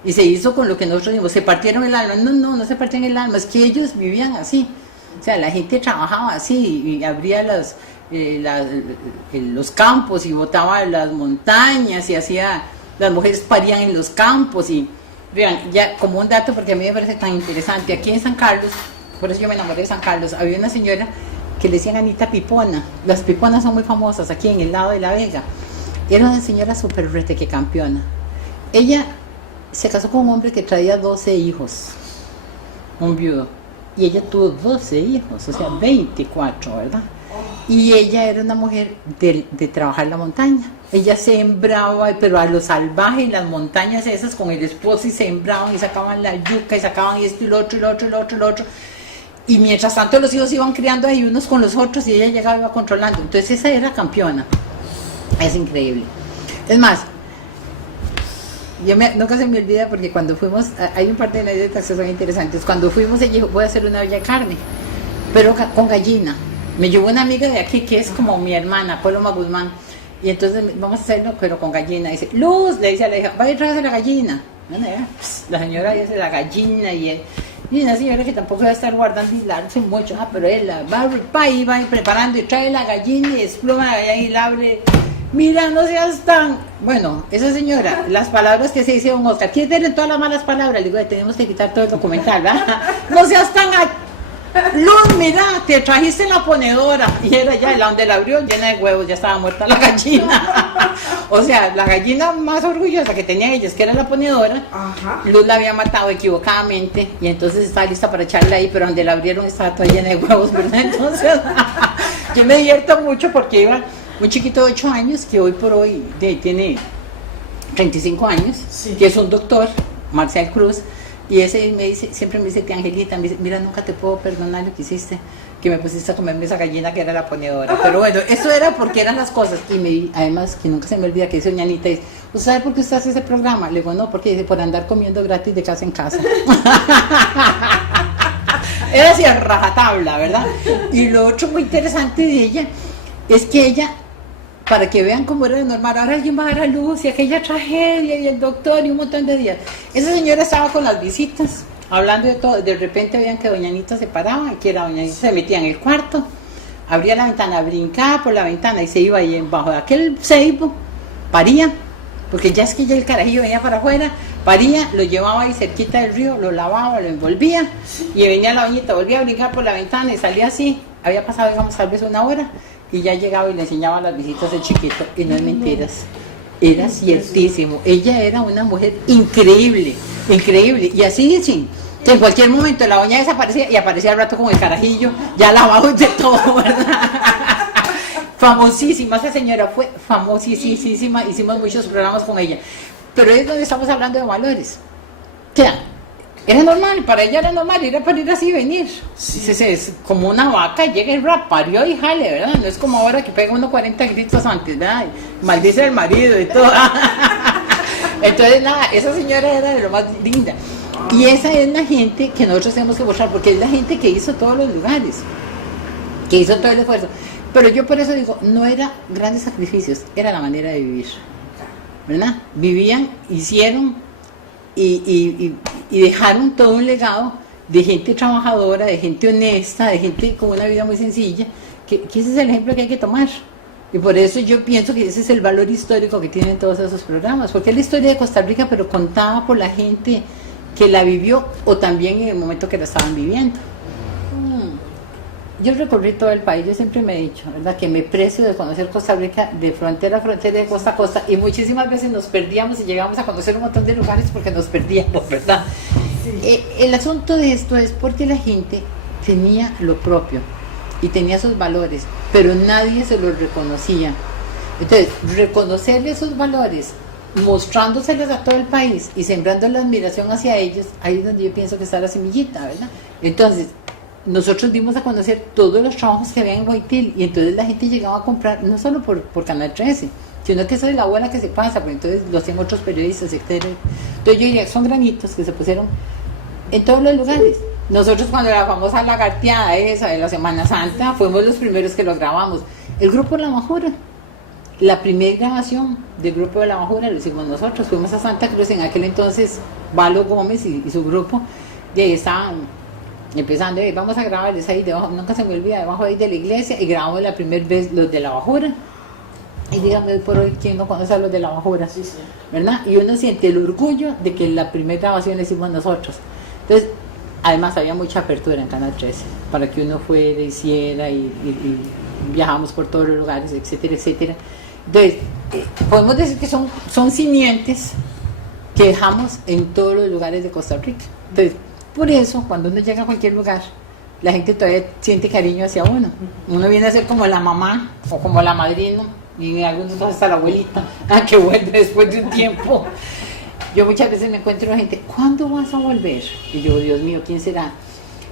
y se hizo con lo que nosotros dijimos, se partieron el alma, no se partían el alma, es que ellos vivían así, o sea, la gente trabajaba así, y abría los campos y botaba las montañas y las mujeres parían en los campos y Vean, ya como un dato, porque a mí me parece tan interesante, aquí en San Carlos, por eso yo me enamoré de San Carlos, había una señora que le decían Anita Pipona. Las piponas son muy famosas aquí en el lado de La Vega. Era una señora súper reteque campeona. Ella se casó con un hombre que traía 12 hijos, un viudo, y ella tuvo 12 hijos, o sea, 24, ¿verdad? Y ella era una mujer de trabajar la montaña. Ella sembraba, pero a lo salvaje en las montañas esas con el esposo, y sembraban y sacaban la yuca y sacaban esto y lo otro y lo otro y lo otro y lo otro. Y mientras tanto los hijos iban criando ahí unos con los otros y ella llegaba y iba controlando. Entonces esa era campeona. Es increíble. Es más, nunca se me olvida porque cuando fuimos, hay un par de anécdotas que son interesantes. Cuando fuimos ella dijo, voy a hacer una olla de carne, pero con gallina. Me llevó una amiga de aquí que es como mi hermana, Paloma Guzmán. Y entonces vamos a hacerlo, pero con gallina. Dice, Luz, le dice a la hija, vaya a traerse la gallina. Bueno, la señora dice la gallina y una señora que tampoco va a estar guardando y larse mucho, pero él va y preparando y trae la gallina y desploma la gallina y la abre. Mira, no seas tan... Bueno, esa señora, las palabras que se dice don Oscar, ¿quién tiene todas las malas palabras? Le digo, tenemos que quitar todo el documental, ¿verdad? No seas tan... Luz, mira, te trajiste la ponedora. Y era ya, donde la abrió, llena de huevos, ya estaba muerta la gallina. O sea, la gallina más orgullosa que tenía ella, que era la ponedora, ajá, Luz la había matado equivocadamente, y entonces estaba lista para echarla ahí, pero donde la abrieron estaba toda llena de huevos, ¿verdad? Entonces, yo me divierto mucho porque iba un chiquito de 8 años, que hoy por hoy tiene 35 años, sí, que es un doctor, Marcial Cruz. Y ese me dice, siempre me dice, tía Angelita, me dice, mira, nunca te puedo perdonar lo que hiciste, que me pusiste a comerme esa gallina que era la ponedora. Pero bueno, eso era porque eran las cosas. Y además, que nunca se me olvida que dice doña Anita, dice, ¿usted sabe por qué usted hace ese programa? Le digo, no, porque dice, por andar comiendo gratis de casa en casa. Era así a rajatabla, ¿verdad? Y lo otro muy interesante de ella es que ella, para que vean cómo era de normal, ahora alguien va a dar a luz y aquella tragedia y el doctor y un montón de días. Esa señora estaba con las visitas, hablando de todo. De repente veían que doña Anita se paraba, que era doña Anita, se metía en el cuarto, abría la ventana, brincaba por la ventana y se iba ahí bajo de aquel ceibo, paría, porque ya es que ya el carajillo venía para afuera, paría, lo llevaba ahí cerquita del río, lo lavaba, lo envolvía, y venía la doñita, volvía a brincar por la ventana y salía así. Había pasado, digamos, tal vez una hora, y ya llegaba y le enseñaba las visitas del chiquito, y no es mentiras, era ciertísimo. Ella era una mujer increíble, increíble, y así dicen, que en cualquier momento la doña desaparecía y aparecía al rato con el carajillo, ya lavado de todo, ¿verdad? Famosísima, esa señora fue famosísima, hicimos muchos programas con ella, pero es donde estamos hablando de valores. O sea, era normal, para ella era normal, era para ir así y venir. Sí. Es como una vaca, llega y parió y jale, ¿verdad? No es como ahora que pega uno 40 gritos antes, ¿verdad? Maldice al marido y todo. Entonces, nada, esa señora era de lo más linda. Y esa es la gente que nosotros tenemos que mostrar, porque es la gente que hizo todos los lugares, que hizo todo el esfuerzo. Pero yo por eso digo, no era grandes sacrificios, era la manera de vivir, ¿verdad? Vivían, hicieron y dejaron todo un legado de gente trabajadora, de gente honesta, de gente con una vida muy sencilla, que ese es el ejemplo que hay que tomar. Y por eso yo pienso que ese es el valor histórico que tienen todos esos programas, porque es la historia de Costa Rica, pero contada por la gente que la vivió o también en el momento que la estaban viviendo. Yo recorrí todo el país, yo siempre me he dicho, ¿verdad?, que me precio de conocer Costa Rica de frontera a frontera, de costa a costa, y muchísimas veces nos perdíamos y llegamos a conocer un montón de lugares porque nos perdíamos, ¿verdad? Sí. El asunto de esto es porque la gente tenía lo propio y tenía sus valores, pero nadie se los reconocía. Entonces, reconocerle esos valores, mostrándoselos a todo el país y sembrando la admiración hacia ellos, ahí es donde yo pienso que está la semillita, ¿verdad? Entonces, nosotros dimos a conocer todos los trabajos que había en Guaitil, y entonces la gente llegaba a comprar, no solo por Canal 13, sino que esa es la buena que se pasa, porque entonces lo hacían otros periodistas, etc. Entonces yo diría, son granitos que se pusieron en todos los lugares. Nosotros, cuando la famosa lagarteada esa de la Semana Santa, fuimos los primeros que lo grabamos. El grupo La Majura, la primera grabación del grupo de La Majura lo hicimos nosotros. Fuimos a Santa Cruz, en aquel entonces Valo Gómez y su grupo, y ahí estaban empezando, vamos a grabarles ahí debajo, nunca se me olvida, debajo ahí de la iglesia, y grabamos la primera vez los de La Bajura. Y dígame por hoy, ¿quién no conoce a los de La Bajura? Sí, sí. ¿Verdad? Y uno siente el orgullo de que la primera grabación la hicimos nosotros. Entonces, además había mucha apertura en Canal 13, para que uno fuera, hiciera y viajamos por todos los lugares, etcétera, etcétera. Entonces, podemos decir que son simientes que dejamos en todos los lugares de Costa Rica. Entonces, por eso, cuando uno llega a cualquier lugar, la gente todavía siente cariño hacia uno. Uno viene a ser como la mamá o como la madrina, y en algunos casos hasta la abuelita, que vuelve después de un tiempo. Yo muchas veces me encuentro a gente, ¿cuándo vas a volver? Y yo, Dios mío, ¿quién será?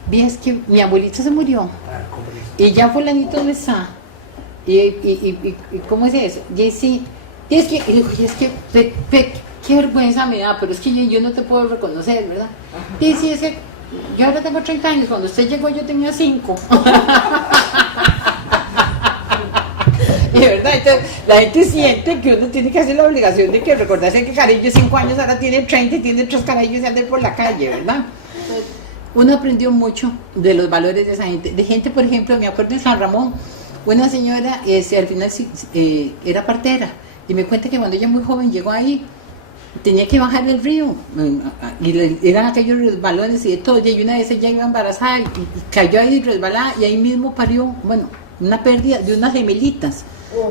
Vi, es que mi abuelita se murió y ya fulanito no está. Y ¿cómo es eso? Y sí, y es que, qué vergüenza me da, pero es que yo no te puedo reconocer, ¿verdad? Y sí, es que yo ahora tengo 30 años, cuando usted llegó yo tenía 5. Y verdad, entonces la gente siente que uno tiene que hacer la obligación de que recordarse que Carrillo 5 años ahora tiene 30 y tiene 3 carajillos y anda por la calle, ¿verdad? Uno aprendió mucho de los valores de esa gente. De gente, por ejemplo, me acuerdo en San Ramón, una señora al final era partera y me cuenta que cuando ella muy joven llegó ahí, tenía que bajar el río y eran aquellos resbalones y de todo, y una vez ella iba embarazada y cayó ahí resbalada y ahí mismo parió, bueno, una pérdida de unas gemelitas.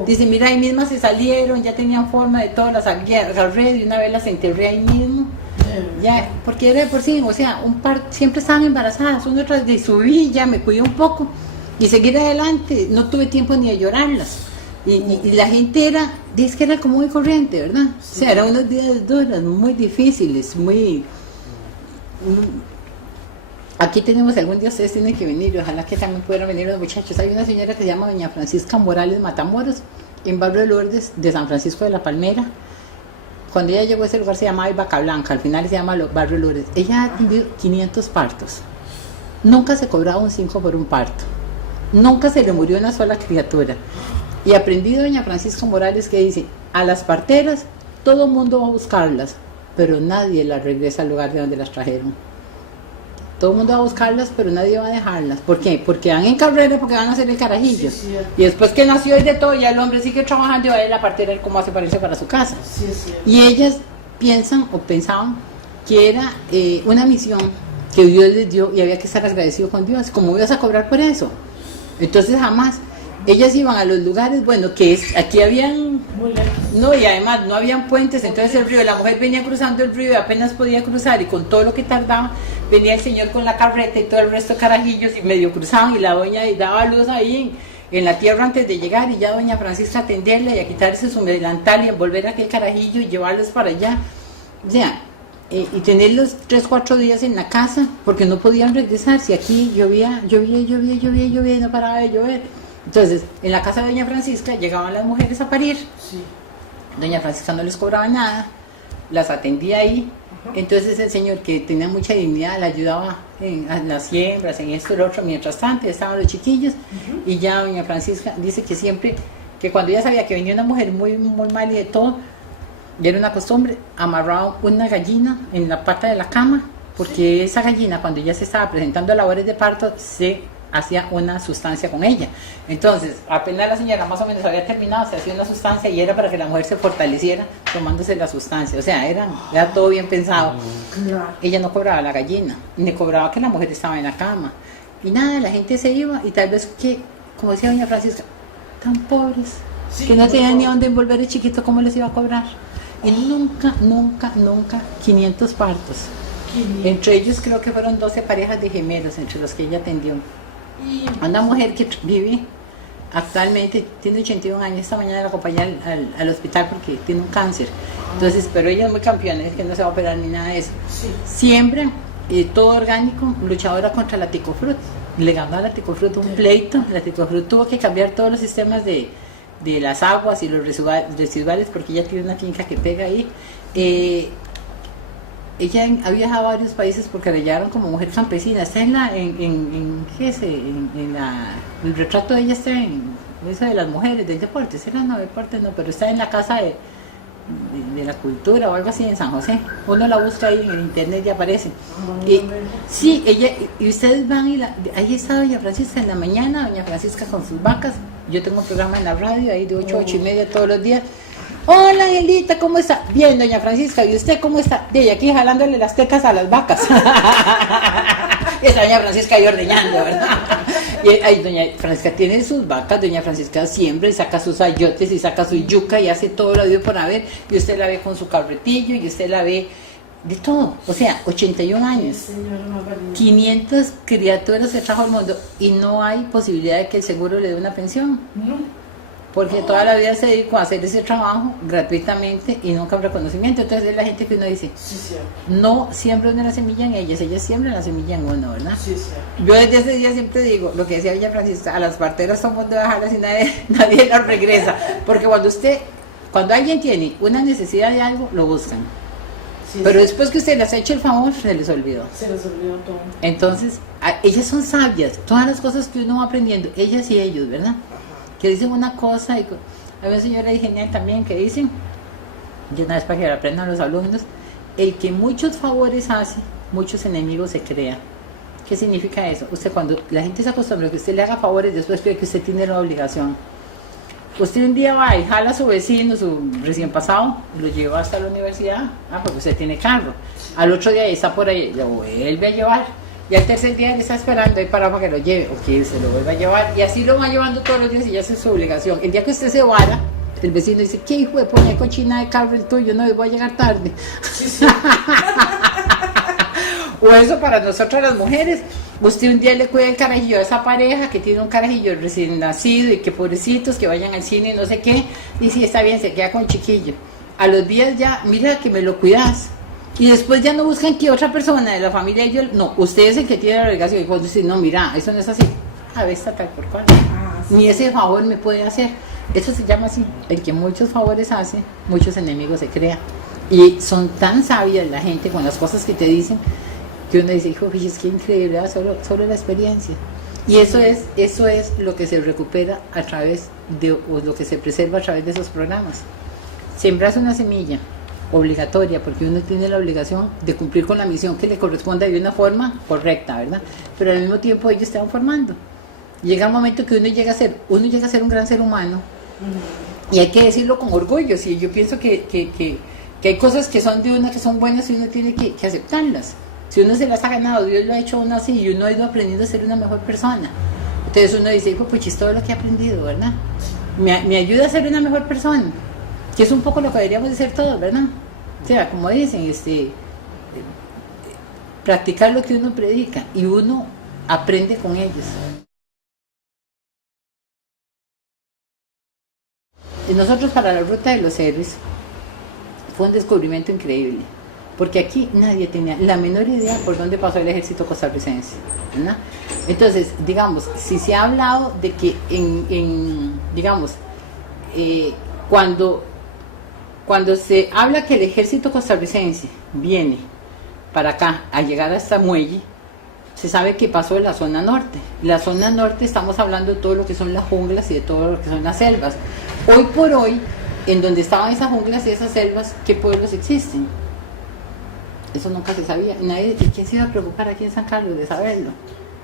Dice, mira, ahí mismas se salieron, ya tenían forma de todo, las agarré y una vez las enterré ahí mismo. Ya, porque era de por sí, o sea, siempre estaban embarazadas, una tras de subí, ya me cuidé un poco y seguir adelante, no tuve tiempo ni de llorarlas. Y la gente es que era como muy corriente, ¿verdad? O sea, eran unos días duros, muy difíciles, Aquí tenemos, algún día ustedes tienen que venir, ojalá que también pudieran venir los muchachos. Hay una señora que se llama doña Francisca Morales Matamoros, en Barrio Lourdes de San Francisco de la Palmera. Cuando ella llegó a ese lugar se llamaba Vaca Blanca, al final se llama Barrio Lourdes. Ella ha atendido 500 partos. Nunca se cobraba un 5 por un parto. Nunca se le murió una sola criatura. Y aprendí de doña Francisca Morales que dice, a las parteras todo el mundo va a buscarlas, pero nadie las regresa al lugar de donde las trajeron. Todo el mundo va a buscarlas, pero nadie va a dejarlas. ¿Por qué? Porque van en carrera, porque van a hacer el carajillo. Sí, y después que nació y de todo, ya el hombre sigue trabajando y va a ir a la partera cómo hace para irse para su casa. Sí, y ellas piensan o pensaban que era una misión que Dios les dio y había que estar agradecido con Dios. ¿Cómo ibas a cobrar por eso? Entonces jamás. Ellas iban a los lugares, bueno, aquí habían, no, y además no habían puentes, entonces el río, la mujer venía cruzando el río y apenas podía cruzar, y con todo lo que tardaba, venía el señor con la carreta y todo el resto de carajillos, y medio cruzaban, y la doña daba luz ahí en la tierra antes de llegar, y ya doña Francisca atenderla y a quitarse su delantal y envolver aquel carajillo y llevarlos para allá, o sea, y tenerlos 3-4 días en la casa, porque no podían regresar, si aquí llovía y no paraba de llover. Entonces, en la casa de doña Francisca llegaban las mujeres a parir. Sí. Doña Francisca no les cobraba nada, las atendía ahí. Entonces el señor, que tenía mucha dignidad, le ayudaba en las siembras, en esto y lo otro. Mientras tanto, ya estaban los chiquillos. Y ya doña Francisca dice que siempre, que cuando ella sabía que venía una mujer muy, muy mal y de todo, ya era una costumbre, amarraba una gallina en la pata de la cama, porque esa gallina, cuando ya se estaba presentando a labores de parto, se hacía una sustancia con ella. Entonces, apenas la señora más o menos había terminado, se hacía una sustancia y era para que la mujer se fortaleciera tomándose la sustancia. O sea, era todo bien pensado. Claro. Ella no cobraba la gallina, ni cobraba que la mujer estaba en la cama. Y nada, la gente se iba y tal vez que, como decía doña Francisca, tan pobres, sí, que no tenían ni dónde envolver el chiquito, ¿cómo les iba a cobrar? Y nunca 500 partos. Entre ellos creo que fueron 12 parejas de gemelos entre los que ella atendió. Una mujer que vive actualmente, tiene 81 años, esta mañana la acompañé al hospital porque tiene un cáncer. Entonces, pero ella es muy campeona, es que no se va a operar ni nada de eso. Sí. Siempre, todo orgánico, luchadora contra la ticofrut. Le ganó a la ticofrut un pleito. La ticofrut tuvo que cambiar todos los sistemas de las aguas y los residuales porque ella tiene una finca que pega ahí. Ella ha viajado a varios países porque la llevaron como mujer campesina. Está ¿qué es? El retrato de ella está en eso de las mujeres del deporte. ¿Será? No, deporte no, pero está en la casa de la cultura o algo así en San José. Uno la busca ahí en el internet y aparece. Sí, ella, y ustedes van ahí está doña Francisca en la mañana, doña Francisca con sus vacas, yo tengo un programa en la radio ahí de 8 a 8 y media todos los días. Hola, Angelita, ¿cómo está? Bien, doña Francisca, ¿y usted cómo está? De aquí jalándole las tecas a las vacas. Y esa doña Francisca ahí ordeñando, ¿verdad? Y ay, doña Francisca tiene sus vacas, doña Francisca siembra y saca sus ayotes y saca su yuca y hace todo lo habido por haber, y usted la ve con su carretillo y usted la ve de todo, o sea, 81 años, 500 criaturas se trajo al mundo y no hay posibilidad de que el seguro le dé una pensión. Porque toda la vida se dedicó a hacer ese trabajo gratuitamente y nunca un reconocimiento. Entonces es la gente que uno dice, no siembra uno la semilla en ellas siembran la semilla en uno, ¿verdad? Yo desde ese día siempre digo, lo que decía Doña Francisca, a las parteras todo el mundo dejarlas y nadie las regresa. Porque cuando alguien tiene una necesidad de algo, lo buscan. Pero después que usted les ha hecho el favor, se les olvidó. Se les olvidó todo. Entonces, ellas son sabias, todas las cosas que uno va aprendiendo, ellas y ellos, ¿verdad? Que dicen una cosa, y hay una señora de genial también que dicen, y una vez para que lo aprendan los alumnos, el que muchos favores hace, muchos enemigos se crea. ¿Qué significa eso? Usted cuando la gente se acostumbra a que usted le haga favores, después cree que usted tiene la obligación. Usted un día va y jala a su vecino, su recién pasado, lo lleva hasta la universidad, porque usted tiene carro. Al otro día está por ahí, lo vuelve a llevar. Y al tercer día le está esperando ahí para que lo lleve, o que se lo vuelva a llevar, y así lo va llevando todos los días y ya es su obligación. El día que usted se vara, el vecino dice, ¿qué hijo de poña cochina de carro el tuyo? No, voy a llegar tarde. O eso para nosotras las mujeres, usted un día le cuida el carajillo a esa pareja que tiene un carajillo recién nacido y que pobrecitos, que vayan al cine y no sé qué, y si está bien, se queda con chiquillo. A los días ya, mira que me lo cuidas. Y después ya no buscan que otra persona de la familia, no, usted es el que tiene la obligación. Y cuando dicen, no, mira, eso no es así. A ver, está tal por cual. Ni ese favor me puede hacer. Eso se llama así. El que muchos favores hace, muchos enemigos se crea. Y son tan sabias la gente con las cosas que te dicen, que uno dice, hijo, es que increíble, solo la experiencia. Y eso es lo que se recupera a través de, o lo que se preserva a través de esos programas. Sembras una semilla obligatoria, porque uno tiene la obligación de cumplir con la misión que le corresponde de una forma correcta, ¿verdad? Pero al mismo tiempo ellos están formando. Llega un momento que uno llega a ser un gran ser humano, y hay que decirlo con orgullo. Sí, yo pienso que hay cosas que son de uno, que son buenas, y uno tiene que aceptarlas. Si uno se las ha ganado, Dios lo ha hecho a uno así, y uno ha ido aprendiendo a ser una mejor persona. Entonces uno dice, pues es todo lo que he aprendido, ¿verdad? Me ayuda a ser una mejor persona, que es un poco lo que deberíamos de ser todos, ¿verdad? O sea, como dicen, practicar lo que uno predica, y uno aprende con ellos. Y nosotros, para la Ruta de los Héroes, fue un descubrimiento increíble, porque aquí nadie tenía la menor idea por dónde pasó el ejército costarricense, ¿verdad? Entonces, digamos, si se ha hablado de que cuando se habla que el ejército costarricense viene para acá a llegar hasta Muelle, se sabe que pasó en la zona norte. La zona norte, estamos hablando de todo lo que son las junglas y de todo lo que son las selvas. Hoy por hoy, en donde estaban esas junglas y esas selvas, ¿qué pueblos existen? Eso nunca se sabía. ¿Quién se iba a preocupar aquí en San Carlos de saberlo?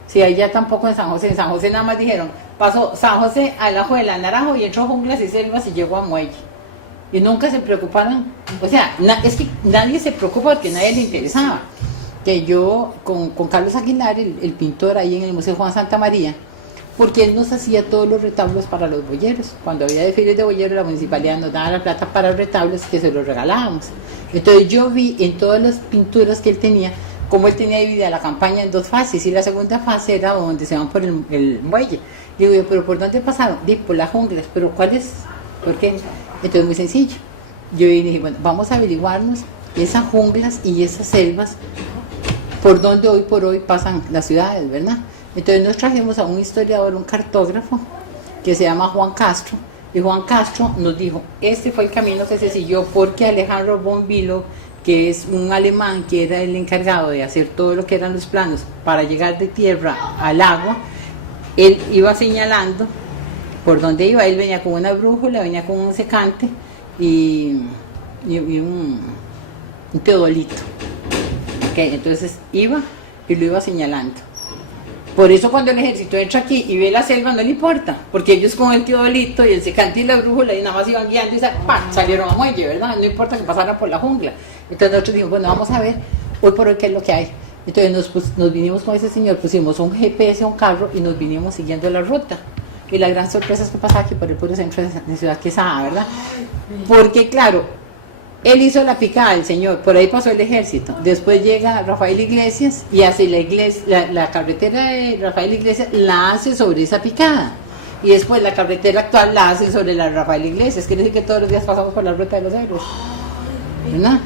Si allá tampoco en San José nada más dijeron, pasó San José a la Juela, Naranjo, y entró junglas y selvas y llegó a Muelle. Y nunca se preocuparon, o sea, es que nadie se preocupa porque a nadie le interesaba. Que yo, con Carlos Aguilar, el pintor ahí en el Museo Juan Santa María, porque él nos hacía todos los retablos para los boyeros. Cuando había desfiles de boyeros, la municipalidad nos daba la plata para los retablos, que se los regalábamos. Entonces yo vi en todas las pinturas que él tenía, cómo él tenía dividida la campaña en dos fases, y la segunda fase era donde se van por el muelle. Digo yo, ¿pero por dónde pasaron? Digo, por las junglas. ¿Pero cuál es? ¿Por qué? Entonces, muy sencillo. Yo dije, bueno, vamos a averiguarnos esas junglas y esas selvas, por donde hoy por hoy pasan las ciudades, ¿verdad? Entonces nos trajimos a un historiador, un cartógrafo, que se llama Juan Castro, y Juan Castro nos dijo, este fue el camino que se siguió, porque Alejandro von Bülow, que es un alemán que era el encargado de hacer todo lo que eran los planos para llegar de tierra al agua, él iba señalando por donde iba. Él venía con una brújula, venía con un secante y un teodolito. Okay, entonces iba y lo iba señalando. Por eso cuando el ejército entra aquí y ve la selva no le importa, porque ellos con el teodolito y el secante y la brújula y nada más iban guiando y salieron a muelle, ¿verdad? No importa que pasaran por la jungla. Entonces nosotros dijimos, bueno, vamos a ver hoy por hoy qué es lo que hay. Entonces nos vinimos con ese señor, pusimos un GPS a un carro y nos vinimos siguiendo la ruta. Y la gran sorpresa es que pasaba aquí por el puro centro de Ciudad Quesada, ¿verdad? Porque claro, él hizo la picada, el señor, por ahí pasó el ejército. Después llega Rafael Iglesias y hace la carretera de Rafael Iglesias la hace sobre esa picada. Y después la carretera actual la hace sobre la Rafael Iglesias. Quiere decir que todos los días pasamos por la ruta de los héroes, ¿verdad?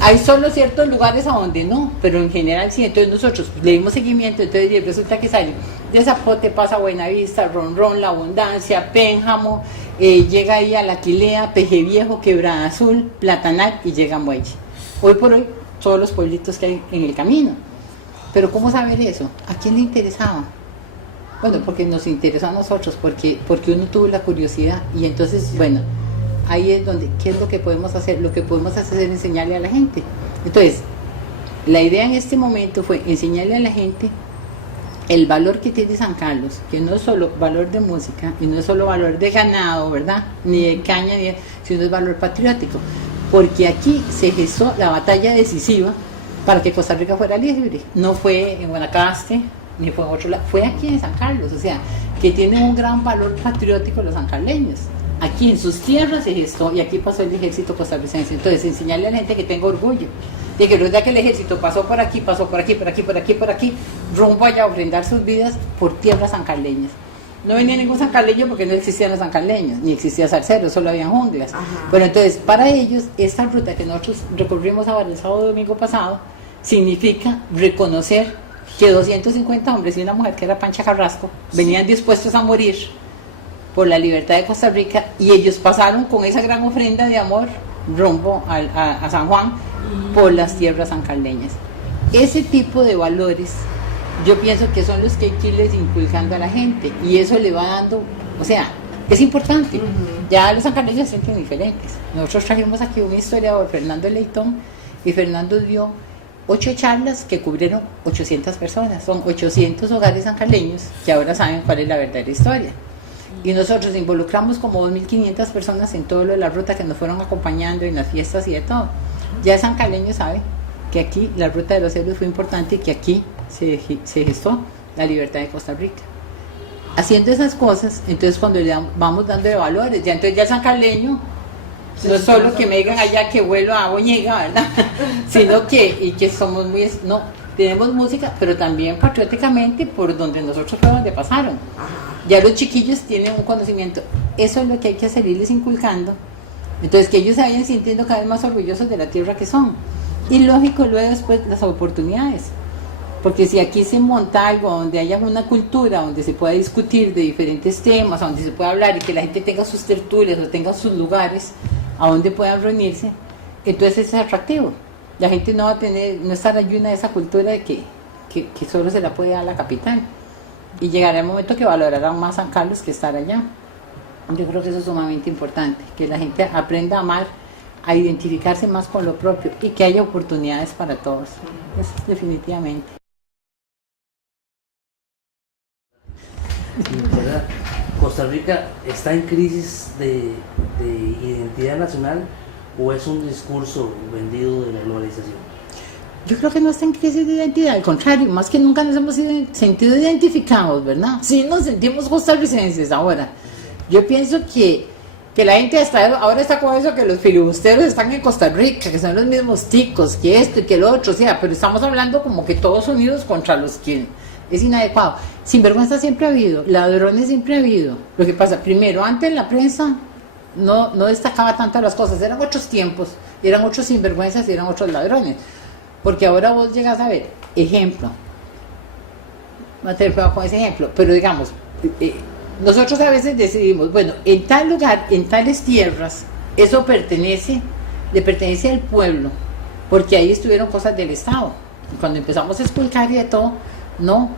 Hay solo ciertos lugares a donde no, pero en general sí. Entonces nosotros le dimos seguimiento, entonces resulta que sale de Zapote, pasa a Buenavista, Ronrón, La Abundancia, Pénjamo, llega ahí a La Quilea, Peje Viejo, Quebrada Azul, Platanal y llega a Muelle. Hoy por hoy, todos los pueblitos que hay en el camino. Pero ¿cómo saber eso? ¿A quién le interesaba? Bueno, porque nos interesó a nosotros, porque uno tuvo la curiosidad y entonces, bueno, ahí es donde, ¿qué es lo que podemos hacer? Lo que podemos hacer es enseñarle a la gente. Entonces, la idea en este momento fue enseñarle a la gente el valor que tiene San Carlos, que no es solo valor de música, y no es solo valor de ganado, ¿verdad? Ni de caña, sino es valor patriótico. Porque aquí se gestó la batalla decisiva para que Costa Rica fuera libre. No fue en Guanacaste, ni fue en otro lado, fue aquí en San Carlos, o sea, que tiene un gran valor patriótico los sancarleños. Aquí en sus tierras se gestó y aquí pasó el ejército costarricense. Entonces, enseñarle a la gente que tenga orgullo de que verdad que el ejército pasó por aquí, por aquí, rumbo allá a ofrendar sus vidas por tierras sancarleñas. No venía ningún sancarleño porque no existían los sancarleños, ni existía Zarcero, solo habían junglas. Bueno, entonces, para ellos, esta ruta que nosotros recorrimos ahora el sábado y domingo pasado, significa reconocer que 250 hombres y una mujer, que era Pancha Carrasco, venían dispuestos a morir por la libertad de Costa Rica, y ellos pasaron con esa gran ofrenda de amor rumbo a San Juan por las tierras sancarleñas. Ese tipo de valores yo pienso que son los que hay que irles inculcando a la gente, y eso le va dando, o sea, es importante. Ya los sancarleños se sienten diferentes. Nosotros trajimos aquí un historiador, Fernando Leitón, y Fernando dio 8 charlas que cubrieron 800 personas. Son 800 hogares sancarleños que ahora saben cuál es la verdadera historia. Y nosotros involucramos como 2.500 personas en todo lo de la ruta, que nos fueron acompañando en las fiestas y de todo. Ya el sancarleño sabe que aquí la ruta de los héroes fue importante y que aquí se gestó la libertad de Costa Rica. Haciendo esas cosas, entonces cuando le vamos dando de valores, ya entonces ya el sancarleño no es solo que me digan allá que vuelo a Boñega, ¿verdad? Sino que somos muy, no, tenemos música, pero también patrióticamente por donde nosotros fue donde pasaron. Ya los chiquillos tienen un conocimiento. Eso es lo que hay que hacer, irles inculcando. Entonces, que ellos se vayan sintiendo cada vez más orgullosos de la tierra que son. Y lógico, luego después las oportunidades. Porque si aquí se monta algo donde haya una cultura, donde se pueda discutir de diferentes temas, donde se pueda hablar y que la gente tenga sus tertulias o tenga sus lugares a donde puedan reunirse, entonces es atractivo. La gente no va a tener, no estará llena de esa cultura de que solo se la puede dar a la capital. Y llegará el momento que valorarán más San Carlos que estar allá. Yo creo que eso es sumamente importante, que la gente aprenda a amar, a identificarse más con lo propio y que haya oportunidades para todos. Eso es definitivamente. ¿Costa Rica está en crisis de identidad nacional o es un discurso vendido de la globalización? Yo creo que no está en crisis de identidad, al contrario, más que nunca nos hemos sentido identificados, ¿verdad? Sí nos sentimos costarricenses ahora. Yo pienso que la gente ahora está con eso, que los filibusteros están en Costa Rica, que son los mismos ticos, que esto y que lo otro, o sea, pero estamos hablando como que todos unidos contra los que es inadecuado. Sinvergüenza siempre ha habido, ladrones siempre ha habido. Lo que pasa, primero, antes la prensa no destacaba tanto las cosas, eran otros tiempos, eran otros sinvergüenzas y eran otros ladrones. Porque ahora vos llegas a ver, ejemplo, voy a tener prueba con ese ejemplo, pero digamos, nosotros a veces decidimos, bueno, en tal lugar, en tales tierras, eso le pertenece al pueblo, porque ahí estuvieron cosas del Estado. Y cuando empezamos a explicar y de todo, no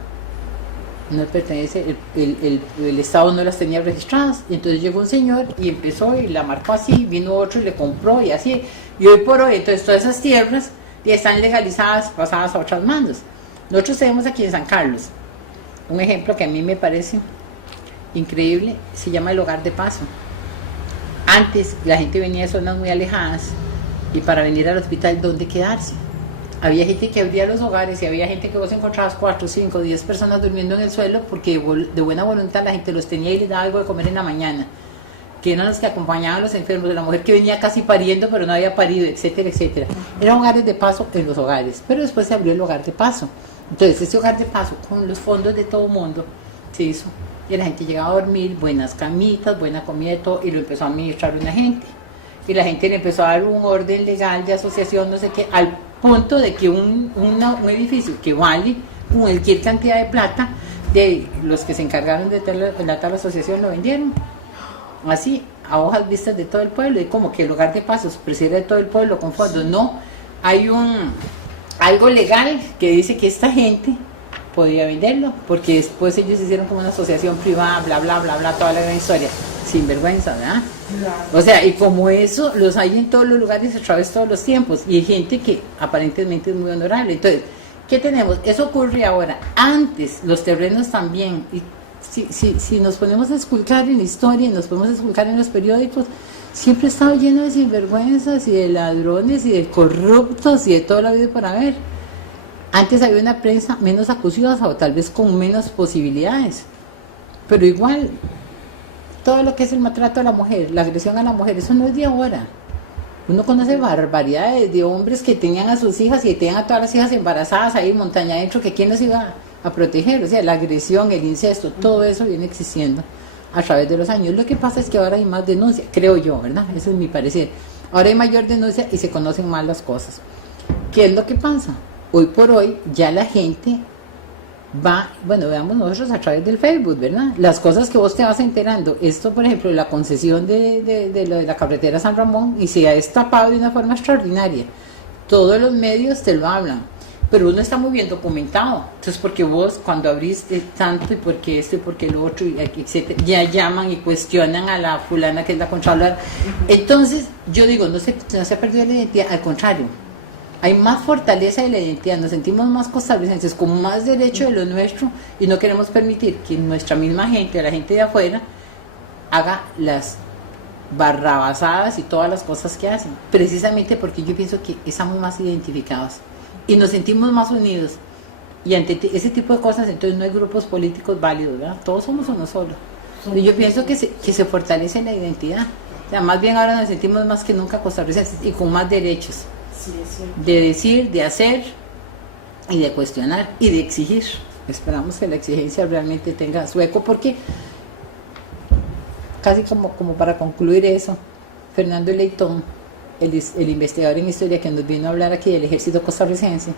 pertenece, el Estado no las tenía registradas. Y entonces llegó un señor y empezó y la marcó así, vino otro y le compró y así. Y hoy por hoy, entonces todas esas tierras ya están legalizadas, pasadas a otras manos. Nosotros tenemos aquí en San Carlos un ejemplo que a mí me parece increíble, se llama el hogar de paso. Antes la gente venía de zonas muy alejadas y para venir al hospital, ¿dónde quedarse? Había gente que abría los hogares y había gente que vos encontrabas 4, 5, 10 personas durmiendo en el suelo porque de buena voluntad la gente los tenía y les daba algo de comer en la mañana, que eran los que acompañaban a los enfermos, de la mujer que venía casi pariendo pero no había parido, etcétera, etcétera. Eran hogares de paso en los hogares, pero después se abrió el hogar de paso. Entonces ese hogar de paso con los fondos de todo el mundo se hizo y la gente llegaba a dormir, buenas camitas, buena comida y todo, y lo empezó a administrar una gente. Y la gente le empezó a dar un orden legal de asociación, no sé qué, al punto de que un edificio que vale cualquier cantidad de plata, de los que se encargaron de la tal asociación lo vendieron. Así, a hojas vistas de todo el pueblo, y como que el hogar de pasos prefiere de todo el pueblo con fondos. No, hay algo legal que dice que esta gente podía venderlo, porque después ellos hicieron como una asociación privada, bla, bla, bla, bla, toda la gran historia, sin vergüenza, ¿verdad? Claro. O sea, y como eso, los hay en todos los lugares a través de todos los tiempos, y hay gente que aparentemente es muy honorable. Entonces, ¿qué tenemos? Eso ocurre ahora. Antes, los terrenos también, y si nos ponemos a esculcar en la historia, y nos ponemos a esculcar en los periódicos, siempre ha estado lleno de sinvergüenzas, y de ladrones, y de corruptos, y de todo lo habido para ver. Antes había una prensa menos acuciosa o tal vez con menos posibilidades, pero igual todo lo que es el maltrato a la mujer, la agresión a la mujer, eso no es de ahora. Uno conoce barbaridades de hombres que tenían a sus hijas y tenían a todas las hijas embarazadas ahí montaña adentro, que quién los iba a proteger. O sea, la agresión, el incesto, todo eso viene existiendo a través de los años. Lo que pasa es que ahora hay más denuncia, creo yo, ¿verdad? Ese es mi parecer. Ahora hay mayor denuncia y se conocen más las cosas. ¿Qué es lo que pasa? Hoy por hoy ya la gente va, bueno, veamos nosotros a través del Facebook, ¿verdad? Las cosas que vos te vas enterando. Esto, por ejemplo, la concesión de lo de la carretera San Ramón, y se ha destapado de una forma extraordinaria. Todos los medios te lo hablan, pero uno está muy bien documentado. Entonces, porque vos cuando abrís tanto y porque esto y porque lo otro, y etcétera, ya llaman y cuestionan a la fulana que es la contralora. Entonces, yo digo, no se ha perdido la identidad, al contrario. Hay más fortaleza de la identidad, nos sentimos más costarricenses, con más derecho de lo nuestro, y no queremos permitir que nuestra misma gente, la gente de afuera, haga las barrabasadas y todas las cosas que hacen, precisamente porque yo pienso que estamos más identificados y nos sentimos más unidos, y ante ese tipo de cosas entonces no hay grupos políticos válidos, ¿verdad? Todos somos uno solo. Y yo pienso que se fortalece la identidad, o sea, más bien ahora nos sentimos más que nunca costarricenses y con más derechos. De decir, de hacer y de cuestionar y de exigir. Esperamos que la exigencia realmente tenga su eco, porque casi como para concluir eso, Fernando Leitón, el investigador en historia que nos vino a hablar aquí del ejército costarricense,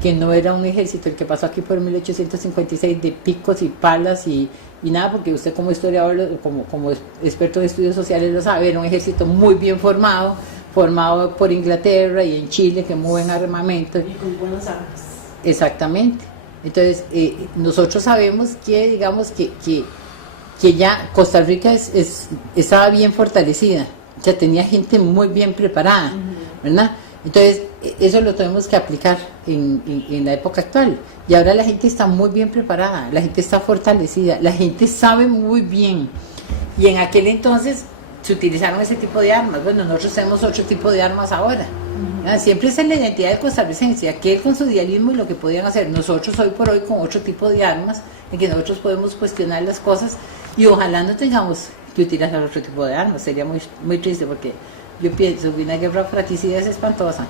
que no era un ejército el que pasó aquí por 1856 de picos y palas y nada, porque usted como historiador, como experto en estudios sociales lo sabe, era un ejército muy bien formado por Inglaterra y en Chile, que muy buen armamento. Y con buenas armas. Exactamente. Entonces, nosotros sabemos que, digamos, que ya Costa Rica estaba bien fortalecida, ya tenía gente muy bien preparada, ¿verdad? Entonces, eso lo tenemos que aplicar en la época actual. Y ahora la gente está muy bien preparada, la gente está fortalecida, la gente sabe muy bien. Y en aquel entonces se utilizaron ese tipo de armas. Bueno, nosotros tenemos otro tipo de armas ahora. Siempre es en la identidad del costarricense, aquel con su idealismo y lo que podían hacer. Nosotros hoy por hoy con otro tipo de armas, en que nosotros podemos cuestionar las cosas, y ojalá no tengamos que utilizar otro tipo de armas. Sería muy, muy triste, porque yo pienso que una guerra fratricida es espantosa.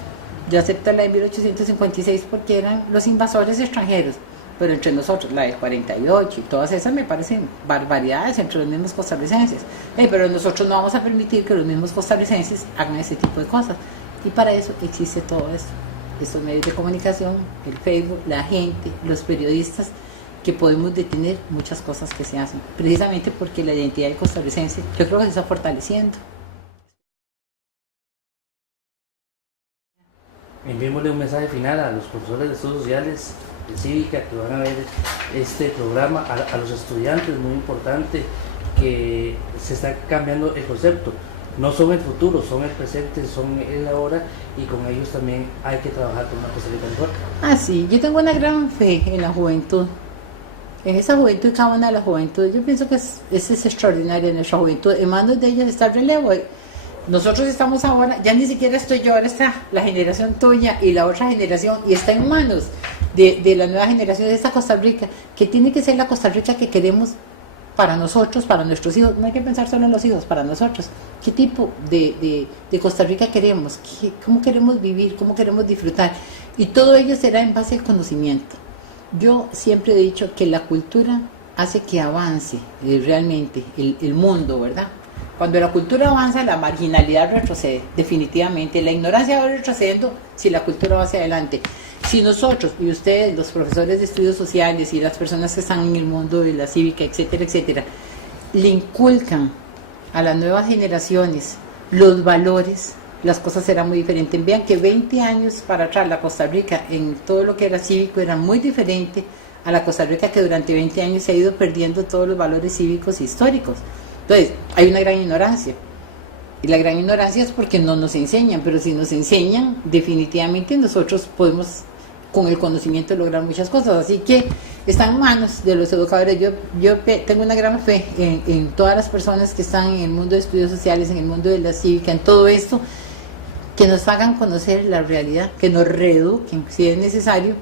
Yo acepto la de 1856 porque eran los invasores extranjeros, pero entre nosotros, la del 48 y todas esas me parecen barbaridades entre los mismos costarricenses. Pero nosotros no vamos a permitir que los mismos costarricenses hagan ese tipo de cosas. Y para eso existe todo esto, estos medios de comunicación, el Facebook, la gente, los periodistas, que podemos detener muchas cosas que se hacen, precisamente porque la identidad del costarricense, yo creo que se está fortaleciendo. Enviémosle un mensaje final a los profesores de estudios sociales, de cívica, que van a ver este programa, a los estudiantes, muy importante, que se está cambiando el concepto. No son el futuro, son el presente, son el ahora, y con ellos también hay que trabajar con una Costa Rica mejor. Sí, yo tengo una gran fe en la juventud. en esa juventud, cada una de las juventudes, yo pienso que es extraordinaria nuestra juventud. En manos de ellas está el relevo. Nosotros estamos ahora, ya ni siquiera estoy yo, ahora está la generación tuya y la otra generación, y está en manos de la nueva generación de esta Costa Rica, que tiene que ser la Costa Rica que queremos para nosotros, para nuestros hijos. No hay que pensar solo en los hijos, para nosotros. ¿Qué tipo de Costa Rica queremos? ¿Cómo queremos vivir? ¿Cómo queremos disfrutar? Y todo ello será en base al conocimiento. Yo siempre he dicho que la cultura hace que avance realmente el mundo, ¿verdad? Cuando la cultura avanza, la marginalidad retrocede, definitivamente. La ignorancia va retrocediendo si la cultura va hacia adelante. Si nosotros y ustedes, los profesores de estudios sociales y las personas que están en el mundo de la cívica, etcétera, etcétera, le inculcan a las nuevas generaciones los valores, las cosas serán muy diferentes. Vean que 20 años para atrás la Costa Rica en todo lo que era cívico era muy diferente a la Costa Rica que durante 20 años se ha ido perdiendo todos los valores cívicos e históricos. Entonces, hay una gran ignorancia. Y la gran ignorancia es porque no nos enseñan, pero si nos enseñan, definitivamente nosotros podemos, con el conocimiento, lograr muchas cosas. Así que está en manos de los educadores. Yo tengo una gran fe en todas las personas que están en el mundo de estudios sociales, en el mundo de la cívica, en todo esto, que nos hagan conocer la realidad, que nos reeduquen si es necesario,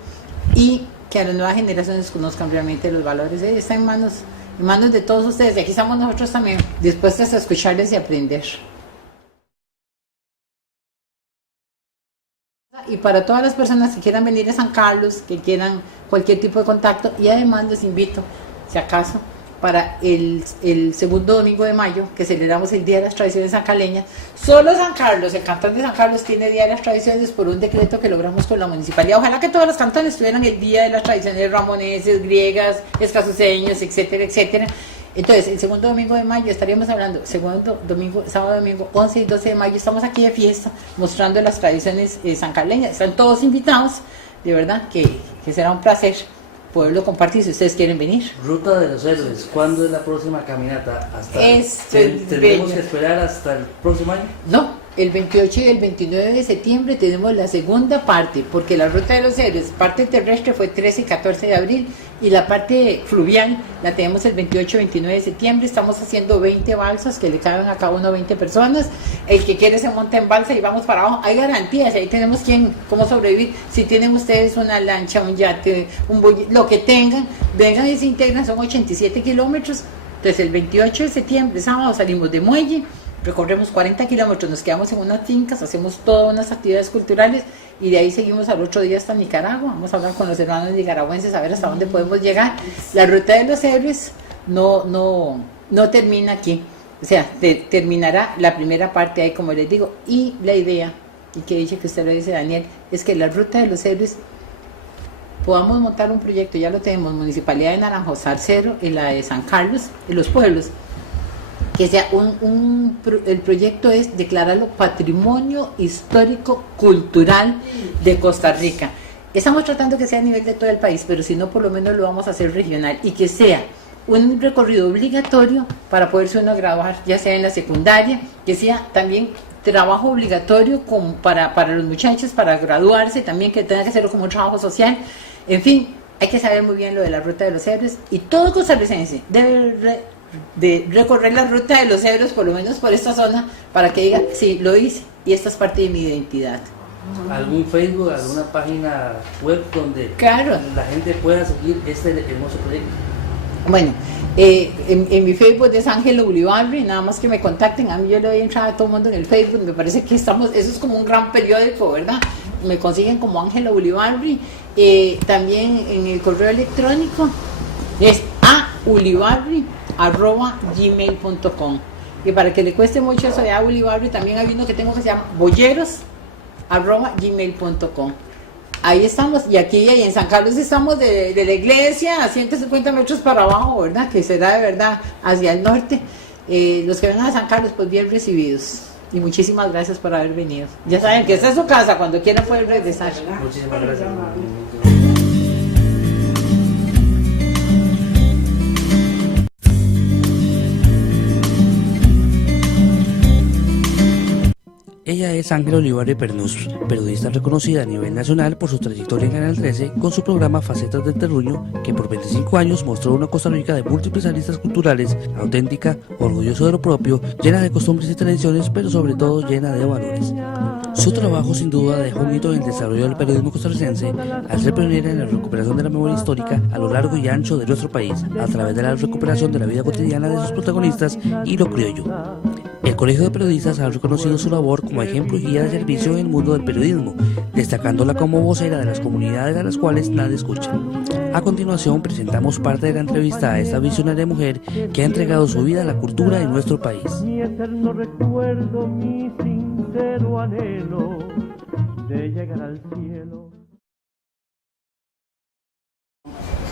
y que a las nuevas generaciones conozcan realmente los valores. Está en manos de todos ustedes, y aquí estamos nosotros también dispuestos a escucharles y aprender. Y para todas las personas que quieran venir a San Carlos, que quieran cualquier tipo de contacto, y además les invito, si acaso, para el segundo domingo de mayo, que celebramos el Día de las Tradiciones Sancaleñas. Solo San Carlos, el cantón de San Carlos tiene Día de las Tradiciones por un decreto que logramos con la municipalidad. Ojalá que todos los cantones tuvieran el Día de las Tradiciones ramoneses, griegas, escasuseños, etcétera, etcétera. Entonces, el segundo domingo de mayo estaríamos hablando, sábado, domingo, 11 y 12 de mayo, estamos aquí de fiesta mostrando las tradiciones sancarleñas. Están todos invitados, de verdad que será un placer poderlo compartir si ustedes quieren venir. Ruta de los Héroes, ¿cuándo es la próxima caminata? ¿Tendremos que esperar hasta el próximo año? No, el 28 y el 29 de septiembre tenemos la segunda parte, porque la Ruta de los Héroes, parte terrestre fue 13 y 14 de abril, y la parte fluvial la tenemos el 28 y 29 de septiembre. Estamos haciendo 20 balsas que le caben a cada uno 20 personas. El que quiere se monta en balsa y vamos para abajo. Hay garantías, ahí tenemos cómo sobrevivir. Si tienen ustedes una lancha, un yate, lo que tengan, vengan y se integran. Son 87 kilómetros. Entonces el 28 de septiembre, sábado, salimos de Muelle, recorremos 40 kilómetros, nos quedamos en unas fincas, hacemos todas unas actividades culturales, y de ahí seguimos al otro día hasta Nicaragua. Vamos a hablar con los hermanos nicaragüenses a ver hasta dónde podemos llegar. La Ruta de los Héroes no termina aquí, o sea, terminará la primera parte ahí, como les digo, y la idea, y que dice que usted lo dice, Daniel, es que la Ruta de los Héroes podamos montar un proyecto, ya lo tenemos, Municipalidad de Naranjo, Zarcero y la de San Carlos, y los pueblos, que sea el proyecto es declararlo Patrimonio Histórico Cultural de Costa Rica. Estamos tratando que sea a nivel de todo el país, pero si no, por lo menos lo vamos a hacer regional, y que sea un recorrido obligatorio para poderse uno graduar, ya sea en la secundaria, que sea también trabajo obligatorio para los muchachos, para graduarse también, que tenga que hacerlo como un trabajo social. En fin, hay que saber muy bien lo de la Ruta de los Héroes, y todo costarricense debe de recorrer la Ruta de los Héroes, por lo menos por esta zona, para que diga, sí, lo hice, y esta es parte de mi identidad. ¿Algún Facebook, alguna página web donde claro, la gente pueda seguir este hermoso proyecto? Bueno, en mi Facebook es Ángela Ulibarri, nada más que me contacten. A mí yo le doy entrada a todo el mundo en el Facebook, me parece que eso es como un gran periódico, ¿verdad? Me consiguen como Ángela Ulibarri. También en el correo electrónico es aulibarri@gmail.com, y para que le cueste mucho eso de Ulibarri, también hay uno que tengo que se llama boyeros@gmail.com. Ahí estamos, y aquí y en San Carlos estamos de la iglesia a 150 metros para abajo, ¿verdad? Que será de verdad hacia el norte. Los que vengan a San Carlos, pues bien recibidos. Y muchísimas gracias por haber venido. Ya saben que esta es su casa, cuando quieran pueden regresar. Muchísimas gracias. Ella Ella es Ángela Olivares Pernús, periodista reconocida a nivel nacional por su trayectoria en Canal 13 con su programa Facetas del Terruño, que por 25 años mostró una Costa Rica de múltiples aristas culturales, auténtica, orgullosa de lo propio, llena de costumbres y tradiciones, pero sobre todo llena de valores. Su trabajo sin duda dejó un hito en el desarrollo del periodismo costarricense al ser pionera en la recuperación de la memoria histórica a lo largo y ancho de nuestro país, a través de la recuperación de la vida cotidiana de sus protagonistas y lo criollo. El Colegio de Periodistas ha reconocido su labor como ejemplo y guía de servicio en el mundo del periodismo, destacándola como vocera de las comunidades a las cuales nadie escucha. A continuación presentamos parte de la entrevista a esta visionaria mujer que ha entregado su vida a la cultura en nuestro país. Mi eterno recuerdo, mi sincero anhelo de llegar al cielo.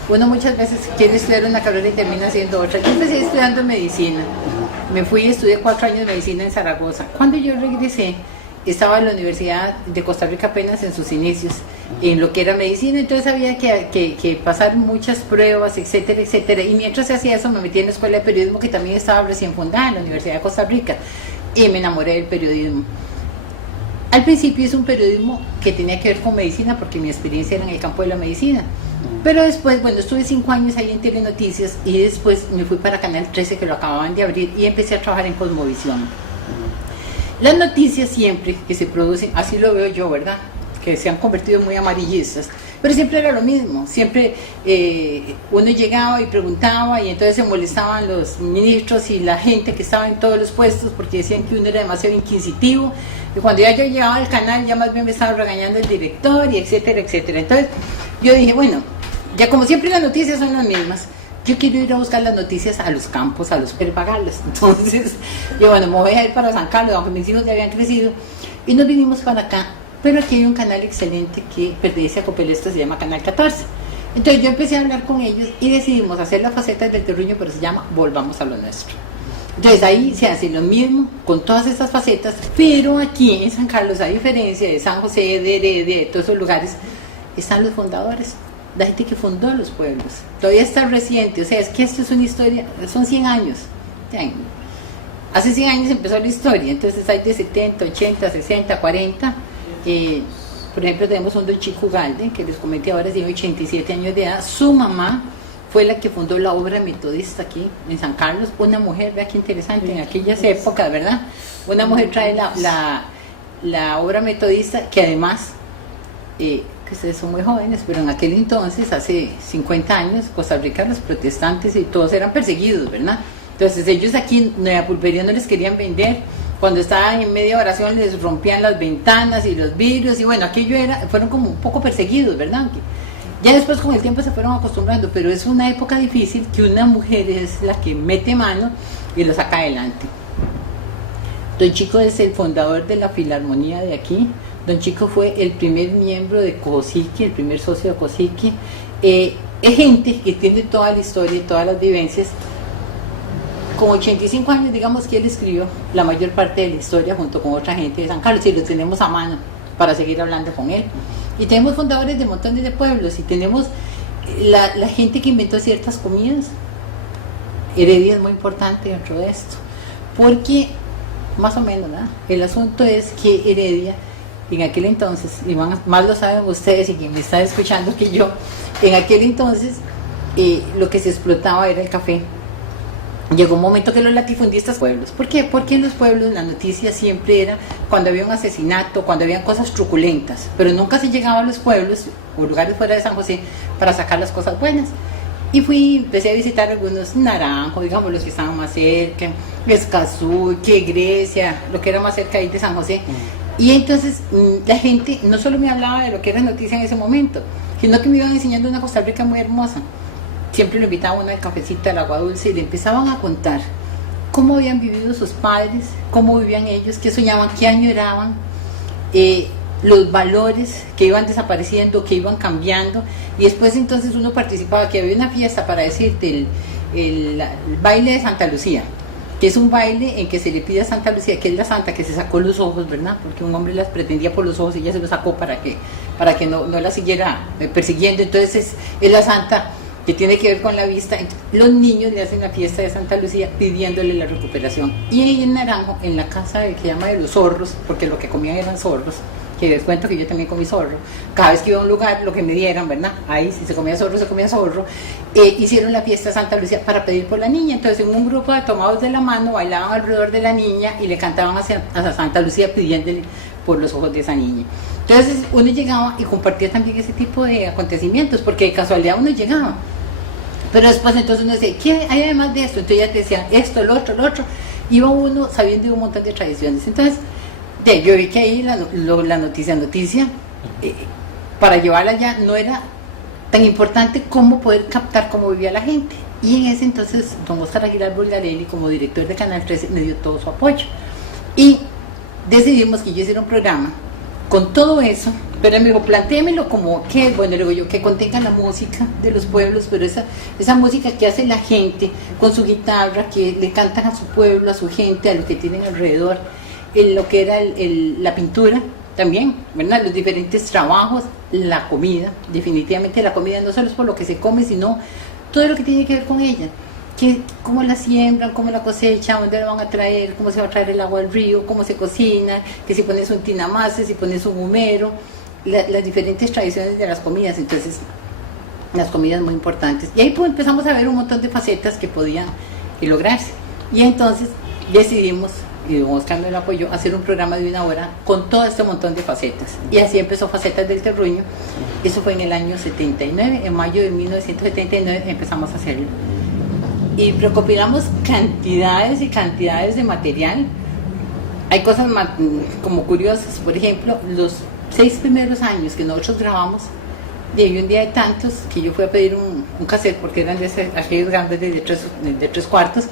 Uno muchas veces quiere estudiar una carrera y termina haciendo otra. Yo empecé estudiando medicina. Me fui y estudié 4 años de medicina en Zaragoza. Cuando yo regresé, estaba en la Universidad de Costa Rica apenas en sus inicios, en lo que era medicina, entonces había que pasar muchas pruebas, etcétera, etcétera. Y mientras se hacía eso, me metí en la Escuela de Periodismo, que también estaba recién fundada en la Universidad de Costa Rica, y me enamoré del periodismo. Al principio es un periodismo que tenía que ver con medicina, porque mi experiencia era en el campo de la medicina. Pero después, bueno, estuve 5 años ahí en Telenoticias y después me fui para Canal 13, que lo acababan de abrir, y empecé a trabajar en Cosmovisión. Las noticias siempre que se producen, así lo veo yo, ¿verdad? Que se han convertido muy amarillistas, pero siempre era lo mismo, siempre uno llegaba y preguntaba y entonces se molestaban los ministros y la gente que estaba en todos los puestos porque decían que uno era demasiado inquisitivo, y cuando ya yo llegaba al canal ya más bien me estaba regañando el director y etcétera, etcétera. Entonces yo dije, bueno, ya como siempre las noticias son las mismas, yo quiero ir a buscar las noticias a los campos, a los pagarlas. Entonces yo, bueno, me voy a ir para San Carlos, aunque mis hijos ya habían crecido, y nos vinimos para acá. Pero aquí hay un canal excelente que pertenece a Copelesta, se llama Canal 14. Entonces yo empecé a hablar con ellos y decidimos hacer las facetas del terruño, pero se llama Volvamos a lo Nuestro. Entonces ahí se hace lo mismo con todas estas facetas, pero aquí en San Carlos, a diferencia de San José, de Heredia, de todos esos lugares, están los fundadores, la gente que fundó los pueblos. Todavía está reciente, o sea, es que esto es una historia, son 100 años. Hace 100 años empezó la historia, entonces hay de 70, 80, 60, 40. Por ejemplo, tenemos un don Chico Galde, que les comenté ahora, tiene 87 años de edad. Su mamá fue la que fundó la obra metodista aquí en San Carlos. Una mujer, vea qué interesante, en aquellas épocas, ¿verdad? Una mujer trae la obra metodista, que además, que ustedes son muy jóvenes, pero en aquel entonces, hace 50 años, Costa Rica, los protestantes y todos eran perseguidos, ¿verdad? Entonces ellos aquí en la pulpería no les querían vender. Cuando estaban en media oración les rompían las ventanas y los vidrios, y bueno, aquello fueron como un poco perseguidos, ¿verdad? Ya después con el tiempo se fueron acostumbrando, pero es una época difícil que una mujer es la que mete mano y lo saca adelante. Don Chico es el fundador de la Filarmonía de aquí. Don Chico fue el primer miembro de Cosiqui, el primer socio de Cosiqui. Es gente que tiene toda la historia y todas las vivencias. Con 85 años, digamos que él escribió la mayor parte de la historia junto con otra gente de San Carlos, y lo tenemos a mano para seguir hablando con él. Y tenemos fundadores de montones de pueblos, y tenemos la gente que inventó ciertas comidas. Heredia es muy importante dentro de esto, porque más o menos, ¿verdad? El asunto es que Heredia, en aquel entonces, y más lo saben ustedes y quien me está escuchando que yo, en aquel entonces lo que se explotaba era el café. Llegó un momento que los latifundistas pueblos. ¿Por qué? Porque en los pueblos la noticia siempre era cuando había un asesinato, cuando habían cosas truculentas, pero nunca se llegaba a los pueblos o lugares fuera de San José para sacar las cosas buenas. Y empecé a visitar algunos Naranjo, digamos, los que estaban más cerca, Escazú, que Grecia, lo que era más cerca ahí de San José. Y entonces la gente no solo me hablaba de lo que era noticia en ese momento, sino que me iban enseñando una Costa Rica muy hermosa. Siempre lo invitaba uno al cafecito, al agua dulce, y le empezaban a contar cómo habían vivido sus padres, cómo vivían ellos, qué soñaban, qué añoraban, los valores que iban desapareciendo, que iban cambiando. Y después entonces uno participaba, que había una fiesta, para decirte, el baile de Santa Lucía, que es un baile en que se le pide a Santa Lucía, que es la santa que se sacó los ojos, ¿verdad? Porque un hombre las pretendía por los ojos y ella se los sacó para que no la siguiera persiguiendo. Entonces es la santa que tiene que ver con la vista. Los niños le hacen la fiesta de Santa Lucía pidiéndole la recuperación. Y ahí en Naranjo, en la casa de que llama de los zorros, porque lo que comían eran zorros, que les cuento que yo también comí zorro, cada vez que iba a un lugar, lo que me dieran, ¿verdad? Ahí si se comía zorro, hicieron la fiesta de Santa Lucía para pedir por la niña. Entonces en un grupo de tomados de la mano, bailaban alrededor de la niña y le cantaban a Santa Lucía pidiéndole por los ojos de esa niña. Entonces uno llegaba y compartía también ese tipo de acontecimientos, porque de casualidad uno llegaba. Pero después entonces uno decía, ¿qué hay además de esto? Entonces ella te decía, esto, lo otro. Iba uno sabiendo de un montón de tradiciones. Entonces, yo vi que ahí la noticia, para llevarla allá no era tan importante como poder captar cómo vivía la gente. Y en ese entonces, don Oscar Aguilar Bulgarelli, como director de Canal 13, me dio todo su apoyo. Y decidimos que yo hiciera un programa con todo eso, pero él me dijo, plantéemelo como que, bueno, le digo yo, que contenga la música de los pueblos, pero esa música que hace la gente con su guitarra, que le cantan a su pueblo, a su gente, a lo que tienen alrededor, en lo que era la pintura también, ¿verdad? Los diferentes trabajos, la comida, definitivamente la comida no solo es por lo que se come, sino todo lo que tiene que ver con ella. Cómo la siembran, cómo la cosechan, dónde la van a traer, cómo se va a traer el agua al río, cómo se cocina, que si pones un tinamase, si pones un humero, las diferentes tradiciones de las comidas. Entonces, las comidas muy importantes. Y ahí pues empezamos a ver un montón de facetas que podían lograrse. Y entonces decidimos, y don Oscar me lo apoyó, hacer un programa de 1 hora con todo este montón de facetas. Y así empezó Facetas del Terruño. Eso fue en el año 79, en mayo de 1979 empezamos a hacerlo. Y recopilamos cantidades y cantidades de material. Hay cosas como curiosas, por ejemplo, los 6 primeros años que nosotros grabamos, y un día de tantos que yo fui a pedir un cassette, porque eran de aquellos grandes de 3 cuartos,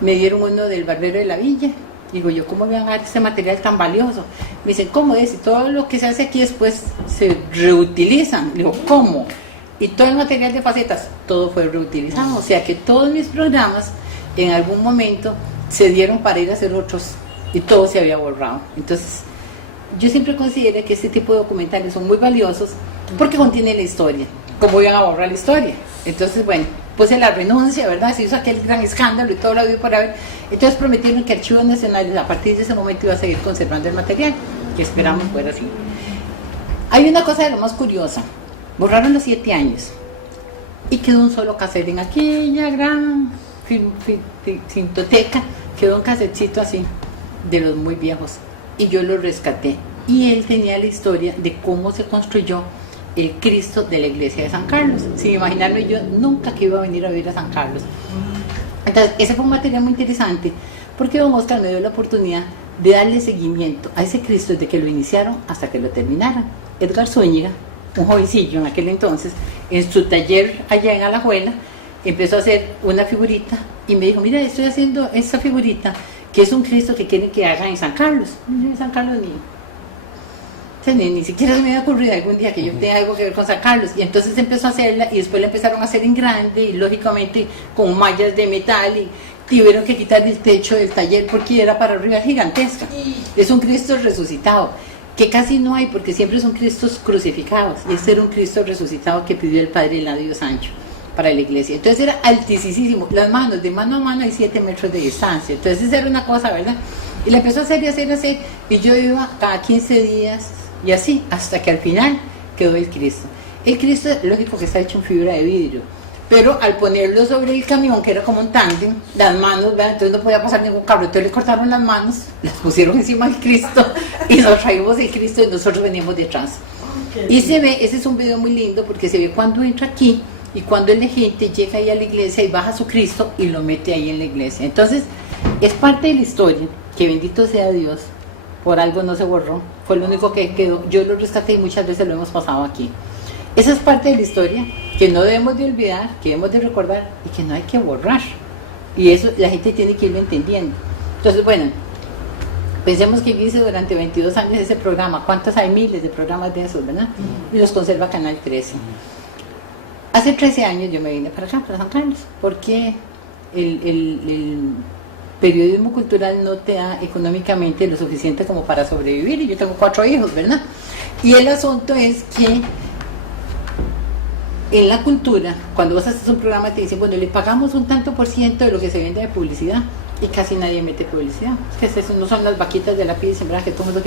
me dieron uno del Barbero de la Villa. Digo yo, ¿cómo me van a dar ese material tan valioso? Me dicen, ¿cómo es? Y todo lo que se hace aquí después se reutilizan. Digo, ¿cómo? Y todo el material de facetas, todo fue reutilizado. O sea que todos mis programas en algún momento se dieron para ir a hacer otros y todo se había borrado. Entonces, yo siempre considero que este tipo de documentales son muy valiosos porque contienen la historia. ¿Cómo iban a borrar la historia? Entonces, bueno, puse la renuncia, ¿verdad? Se hizo aquel gran escándalo y todo lo había por haber. Entonces prometieron que Archivos Nacionales a partir de ese momento iba a seguir conservando el material, que esperamos fuera así. Hay una cosa de lo más curiosa. Borraron los 7 años y quedó un solo cassette en aquella gran cintoteca, quedó un casetcito así, de los muy viejos, y yo lo rescaté. Y él tenía la historia de cómo se construyó el Cristo de la iglesia de San Carlos. Sin imaginarme yo nunca que iba a venir a vivir a San Carlos. Entonces, ese fue un material muy interesante, porque don Oscar me dio la oportunidad de darle seguimiento a ese Cristo desde que lo iniciaron hasta que lo terminaran. Edgar Zúñiga, un jovencillo en aquel entonces, en su taller allá en Alajuela, empezó a hacer una figurita y me dijo, mira, estoy haciendo esta figurita que es un Cristo que quieren que haga en San Carlos. En San Carlos ni siquiera se me había ocurrido algún día que yo tenga algo que ver con San Carlos. Y entonces empezó a hacerla y después la empezaron a hacer en grande y lógicamente con mallas de metal y tuvieron que quitar el techo del taller porque era para arriba gigantesca. Es un Cristo resucitado, que casi no hay porque siempre son Cristos crucificados, y este era un Cristo resucitado que pidió el Padre Eladio Sancho para la iglesia. Entonces era altísimo, las manos, de mano a mano hay 7 metros de distancia, entonces era una cosa, ¿verdad? Y la empezó a hacer y hacer, y yo iba cada 15 días y así, hasta que al final quedó el Cristo. El Cristo, lógico que está hecho en fibra de vidrio, pero al ponerlo sobre el camión, que era como un tándem, las manos, ¿verdad? Entonces no podía pasar ningún carro, entonces le cortaron las manos, las pusieron encima del Cristo y nos traímos el Cristo y nosotros veníamos detrás. Y se ve, ese es un video muy lindo porque se ve cuando entra aquí y cuando la gente llega ahí a la iglesia y baja su Cristo y lo mete ahí en la iglesia. Entonces es parte de la historia, que bendito sea Dios, por algo no se borró, fue lo único que quedó. Yo lo rescaté y muchas veces lo hemos pasado aquí. Esa es parte de la historia que no debemos de olvidar, que debemos de recordar y que no hay que borrar. Y eso la gente tiene que irlo entendiendo. Entonces, bueno, pensemos que yo hice durante 22 años ese programa. ¿Cuántos hay? Miles de programas de esos, ¿verdad? Y los conserva Canal 13. Hace 13 años yo me vine para acá, para San Carlos, porque el periodismo cultural no te da económicamente lo suficiente como para sobrevivir, y yo tengo 4 hijos, ¿verdad? Y el asunto es que En la cultura, cuando vos haces un programa te dicen, bueno, le pagamos un tanto por ciento de lo que se vende de publicidad y casi nadie mete publicidad. Es que eso no son las vaquitas de la pizza, ¿verdad? Que todo el mundo